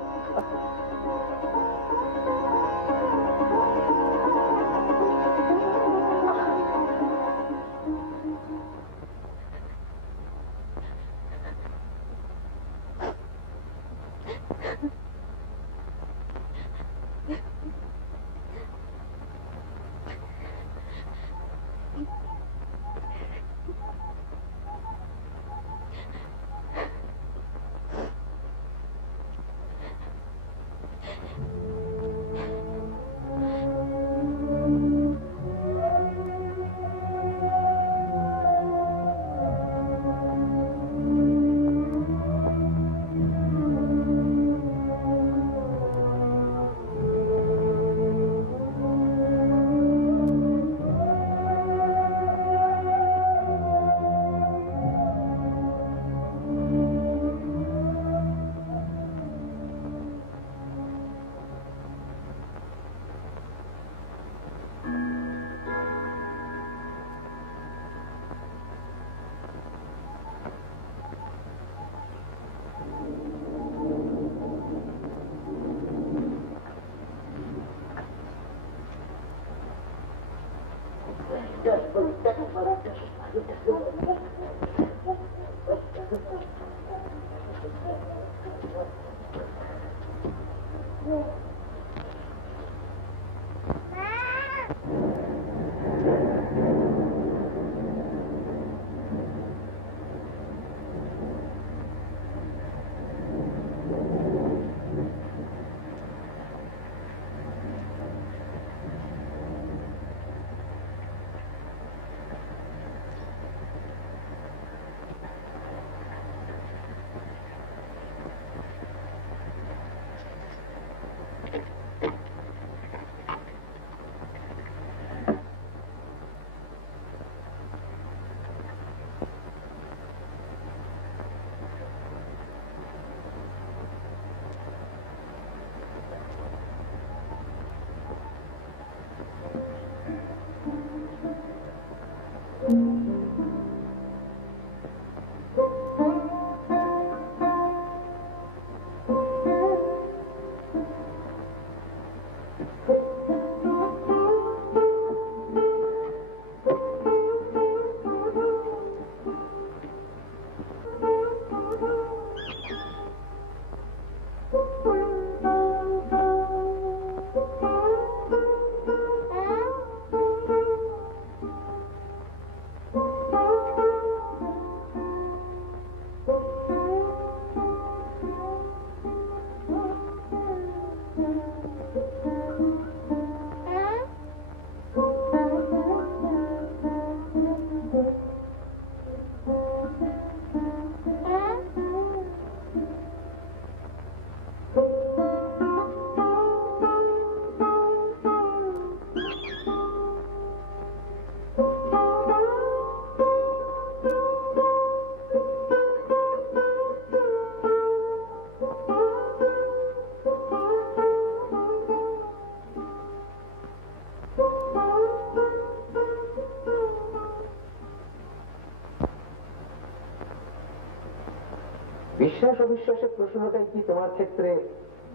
বিশ্বাস অবিশ্বাসের প্রশ্নটাই কি তোমার ক্ষেত্রে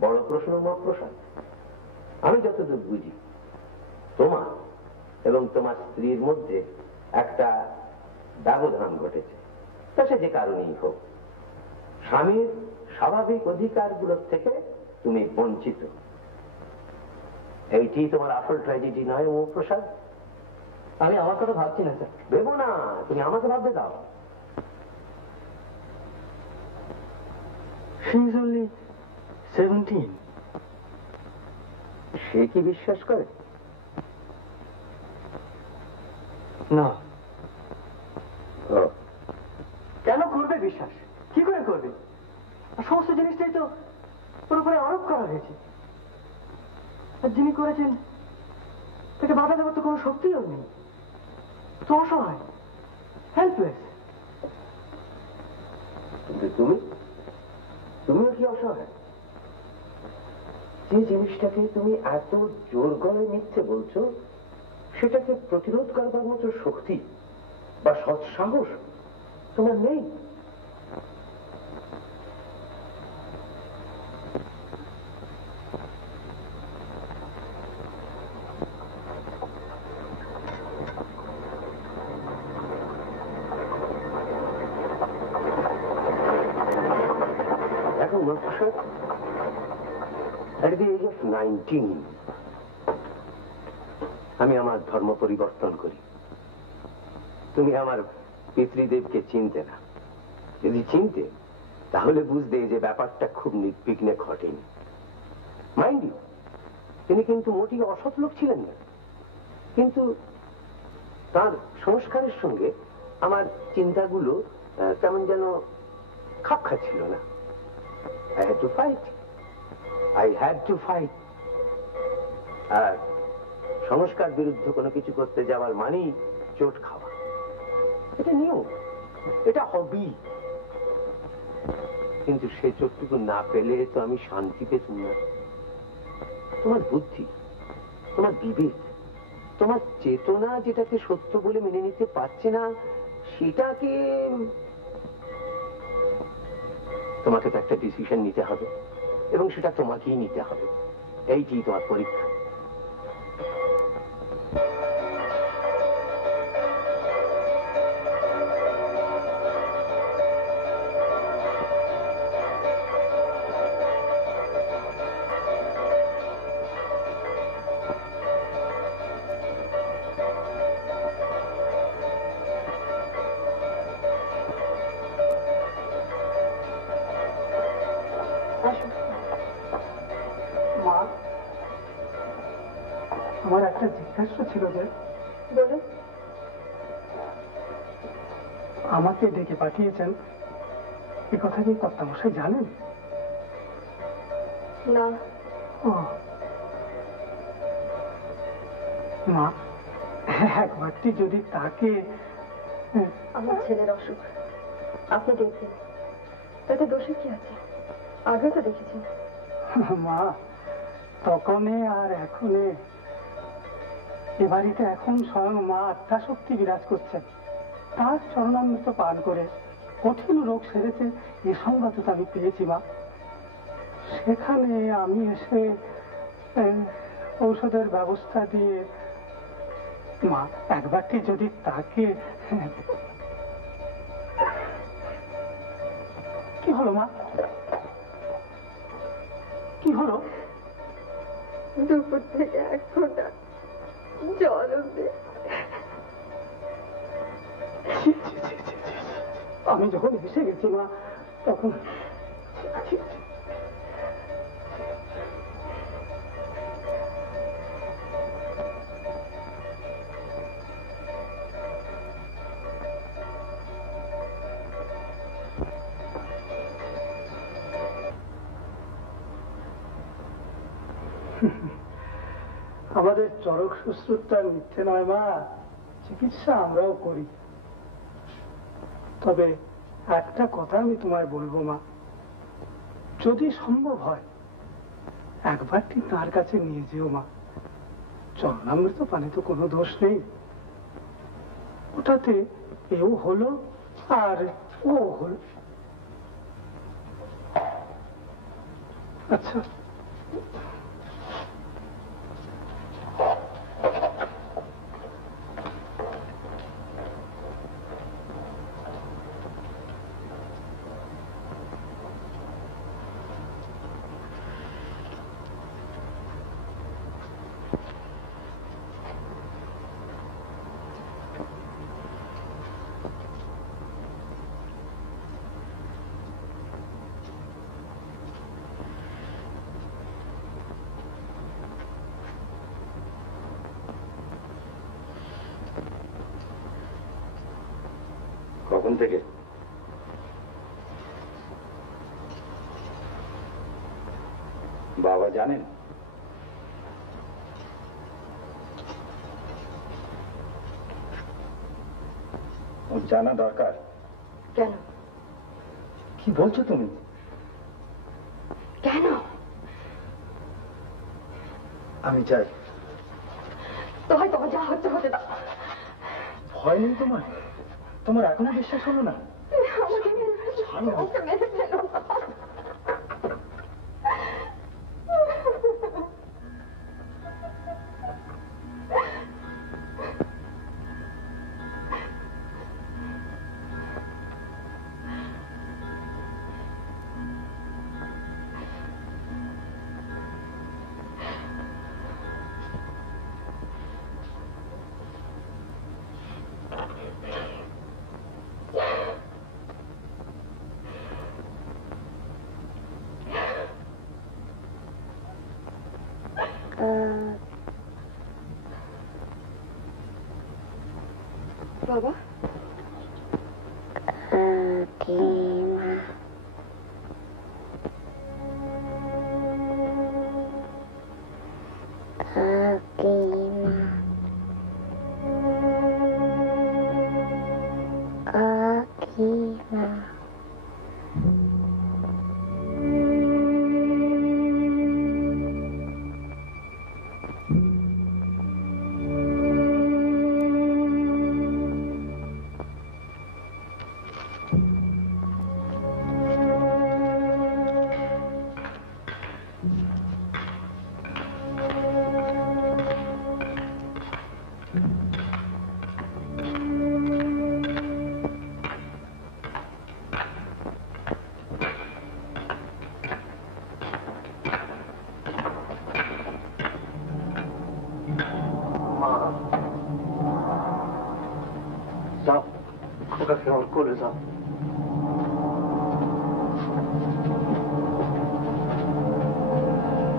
বড় প্রশ্ন মহাপ্রসাদ? আমি যতদূর বুঝি তোমার এবং তোমার স্ত্রীর মধ্যে একটা ব্যবধান ঘটেছে, তা সে যে কারণেই হোক। স্বামীর স্বাভাবিক অধিকারগুলোর থেকে তুমি বঞ্চিত। এইটি তোমার আসল ট্র্যাজেডি নয় মহাপ্রসাদ? আমি আমার কথা ভাবছি না স্যার। ভেবো না, তুমি আমাকে ভাবতে দাও। She is only 17. সে কি বিশ্বাস করে? না। ও, কেন করবে বিশ্বাস? কি করে করবে? আর সমস্ত জিনিসটাই তো পুরোপুরি আরোপ করা হয়েছে। আর যিনি করেছেন তাকে বাধা দেওয়ার তো কোনো শক্তিও নেই। তো অসহায়, হেল্পলেস। কিন্তু তুমিও কি অসহায়? যে জিনিসটাকে তুমি এত জোর গলায় মিথ্যে বলছো, সেটাকে প্রতিরোধ করবার মতো শক্তি বা সৎসাহস তোমার নেই। এখন মহাশয়, at the age of 19 আমি আমার ধর্ম পরিবর্তন করি। তুমি আমার পিতৃদেবকে চিনতে না। যদি চিনতে, তাহলে বুঝতে যে ব্যাপারটা খুব নির্বিঘ্নে ঘটেনি। মাইন্ড ইউ, তিনি কিন্তু মোটেই অসৎ লোক ছিলেন না, কিন্তু তার সংস্কারের সঙ্গে আমার চিন্তাগুলো কেমন যেন খাপ খাচ্ছিল না। I had to fight. আর সংস্কার বিরুদ্ধে কোনো কিছু করতে যাওয়ার মানেই চোট খাওয়া। এটা নিয়ম, এটা হবি। কিন্তু সে চোটটুকু না পেলে তো আমি শান্তি পেতাম না। তোমার বুদ্ধি, তোমার বিবেক, তোমার চেতনা যেটাকে সত্য বলে মেনে নিতে পারছে না, সেটাকে তোমাকে তো একটা ডিসিশন নিতে হবে, এবং সেটা তোমাকেই নিতে হবে। এইটি তোমার পরীক্ষা। মা, আমার একটা জিজ্ঞাসা ছিল যে, বলুন। আমাকে ডেকে পাঠিয়েছেন, এ কথা কি কর্তামশাই জানেন? না। ও মা, একবারটি যদি তাকে... আমার ছেলের অসুখ আপনি দেখবেন, তাতে দোষের কি আছে? আগে তো দেখেছেন। মা, তখনে আর এখনে এ বাড়িতে এখন স্বয়ং মা আত্মাশক্তি বিরাজ করছেন। তার চরণামৃত পান করে কঠিন রোগ সেরেছে, এ সংবাদ তো আমি পেয়েছি মা। সেখানে আমি এসে ঔষধের ব্যবস্থা দিয়ে... মা, একবারটি যদি তাকে... কি হলো মা? কি হলো? দুপুর থেকে এক ফোঁটা জল অব্দি। আমি যখন এসে গেছি মা, তখন... আমাদের চরক শুশ্রূষা মিথ্যে নয় মা, চিকিৎসা আমরাও করি। তবে একটা কথা আমি তোমায় বলবো মা, যদি সম্ভব হয় একবারটি তার কাছে নিয়ে যেও মা। চরণামৃত পানে তো কোনো দোষ নেই, ওটাতে এও হলো আর ও হলো। আচ্ছা, কখন থেকে? বাবা জানেন? ওর জানা দরকার। কেন? কি বলছো তুমি? কেন? আমি চাই। তোমায় তোমার যা হচ্ছে হতে দাও। ভয় নেই তোমার? তোমার এখনো বিশ্বাস হলো না? আমাকে মেরে ফেলো, ওকে মেরে ফেলো। বাবা যাও, খোকাকে আমার কোলে যাও।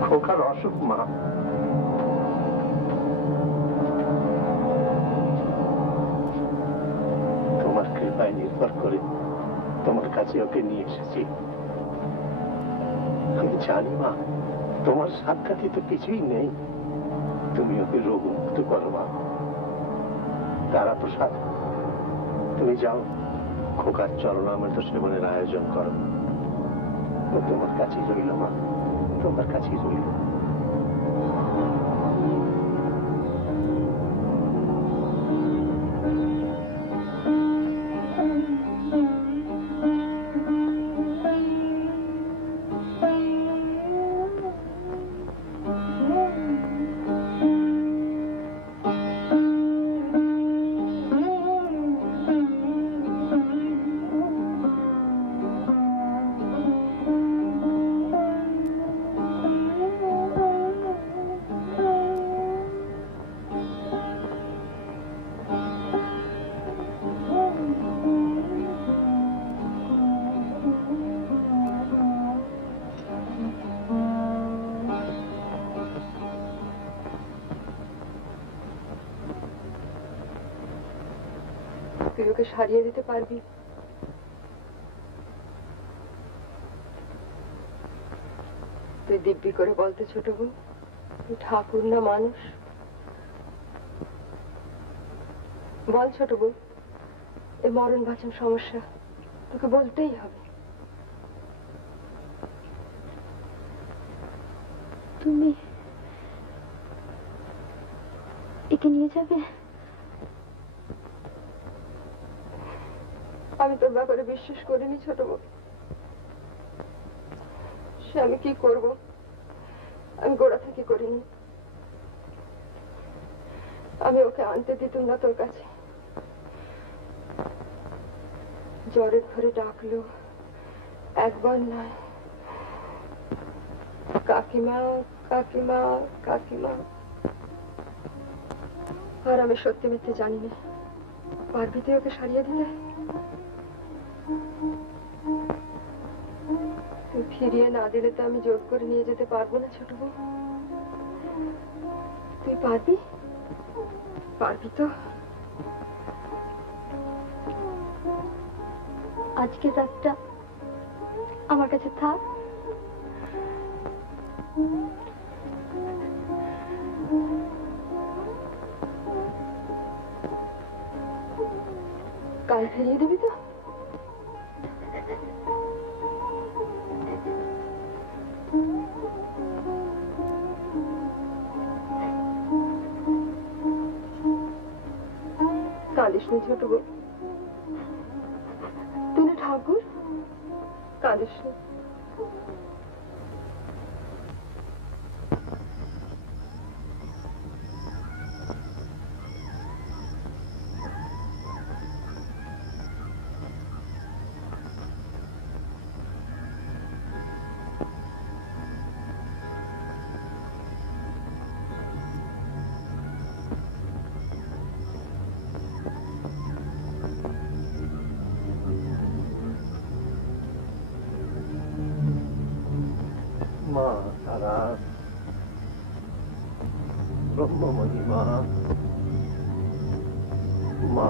খোকার অসুখ মা। তোমার কৃপায় নির্ভর করে তোমার কাছে ওকে নিয়ে এসেছি। আমি জানি মা, তোমার সাক্ষাৎ তো কিছুই নেই। তুমি ওকে রোগ মুক্ত করো মা। তারা প্রসাদ, তুমি যাও, খোকার চরণামৃত সেবনের আয়োজন করো। ও তোমার কাছেই রইল মা, তোমার কাছেই রইল। তুই ওকে সারিয়ে দিতে পারবি? তুই দিব্যি করে বলতে ছোট বোন, তুই ঠাকুর না মানুষ? বল ছোট বোন, এ মরণ বাঁচন সমস্যা তোকে বলতেই হবে। তুমি একে নিয়ে যাবে? আমি তোর ব্যাপারে বিশ্বাস করিনি ছোট বোন। সে আমি কি করব, আমি গোড়া থেকে করিনি। আমি ওকে আনতে দিতুম না তোর কাছে। জ্বরের ঘরে ডাকলো, একবার নয়, কাকিমা কাকিমা কাকিমা। আর আমি সত্যি মিথ্যে জানি না। পারবি তুই ওকে সারিয়ে দিলে? তুই ফিরিয়ে না দিলে তো আমি জোর করে নিয়ে যেতে পারবো না ছোট বোন। তুই পারবি? পারবি তো? আজকে রাতটা আমার কাছে থাক। কাল ফিরিয়ে দিবি তো? কাঁদিস নি ছোট বউ, তুই না ঠাকুর, কাঁদিস নি। মা তারা, ব্রহ্মময়ী মা, মা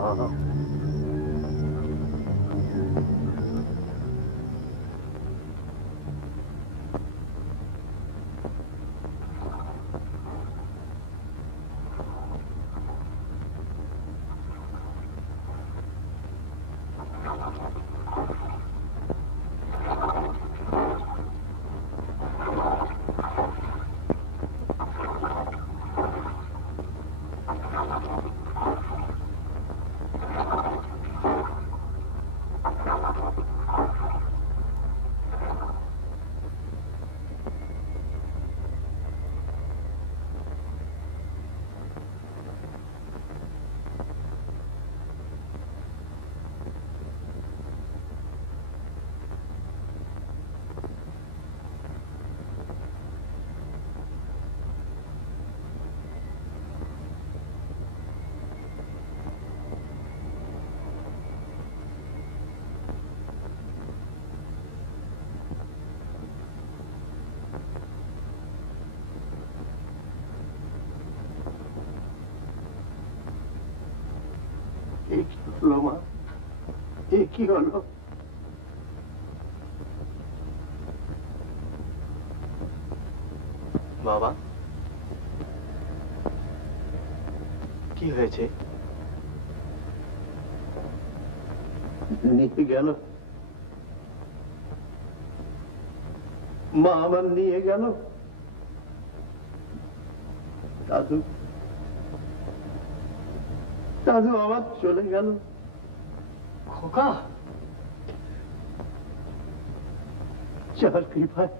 এ কি হলো মা, এ কি হলো? বাবা, কি হয়েছে? নিয়ে গেল মা, আমার নিয়ে গেল দাদু, দাদু আমার চলে গেল। খোকা, যার কৃপায়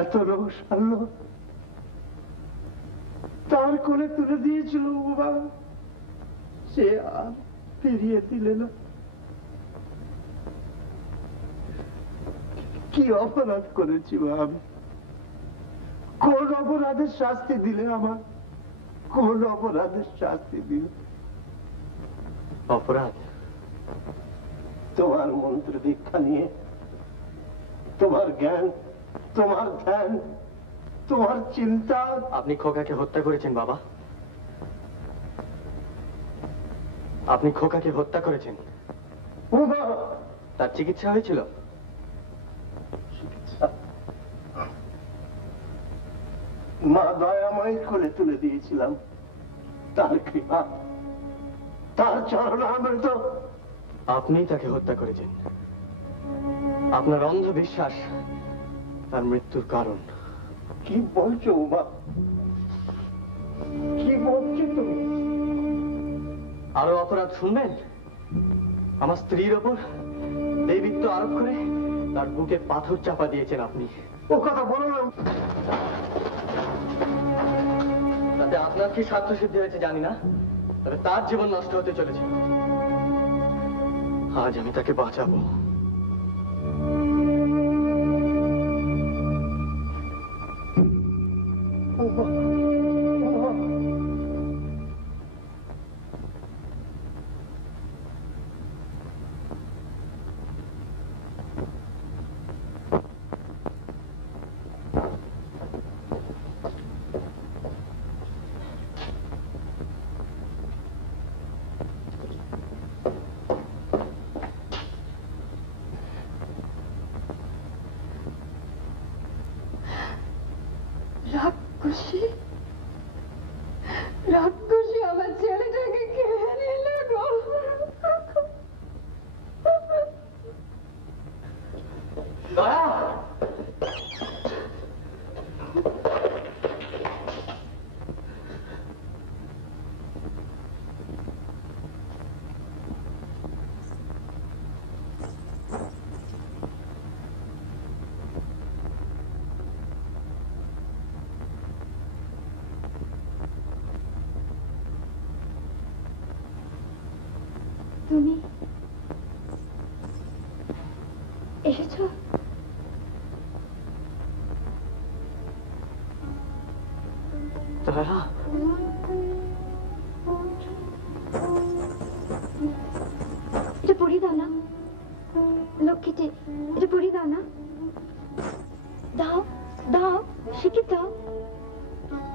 এত রোগ সারল, তার কোলে তুলে দিয়েছিল বাবা, সে আর ফিরিয়ে দিলে না। কি অপরাধ করেছি মা আমি? কোন অপরাধের শাস্তি দিলে আমার? কোন অপরাধের শাস্তি দিলে? অপরাধ? তোমার মন্ত্র দীক্ষা নিয়ে, তোমার জ্ঞান, তোমার ধ্যান, তোমার চিন্তা। আপনি খোকাকে হত্যা করেছেন বাবা, আপনি খোকাকে হত্যা করেছেন। উমা, তার চিকিৎসা হয়েছিল? মা দয়াময় কোলে তুলে দিয়েছিলাম, তার কৃপা, তার চরণামৃত। আপনি তাকে হত্যা করেছেন, আপনার অন্ধবিশ্বাস তার মৃত্যুর কারণ। কি বলছো উমা, কি বলছো তুমি? আরো অপরাধ শুনবেন? আমার স্ত্রীর ওপর দেবীত্ব আরোপ করে তার বুকে পাথর চাপা দিয়েছেন আপনি। ও কথা বলো না। তাতে আপনার কি স্বার্থ সিদ্ধি হয়েছে জানি না, তবে তার জীবন নষ্ট হতে চলেছে। আজ আমি তাকে বাঁচাবো। রাক্ষসী রাক্ষসী আমার ছেলেটাকে খেয়ে নিল গো। দয়া তুমি এসেছো? দয়া, এটা পরিয়ে দাও না লক্ষ্মীটি, এটা পরিয়ে দাও না। দাও দাও, শিখে দাও,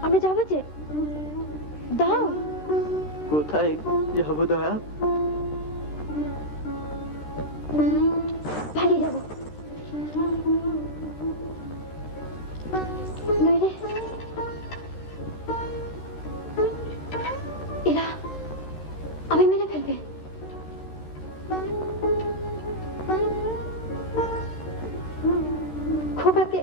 আমরা যাবো যে। দাও। কোথায় যাবো দয়া? বাড়ি যাবো। নইলে এরা আমি মেরে ফেলবে। খোকাকে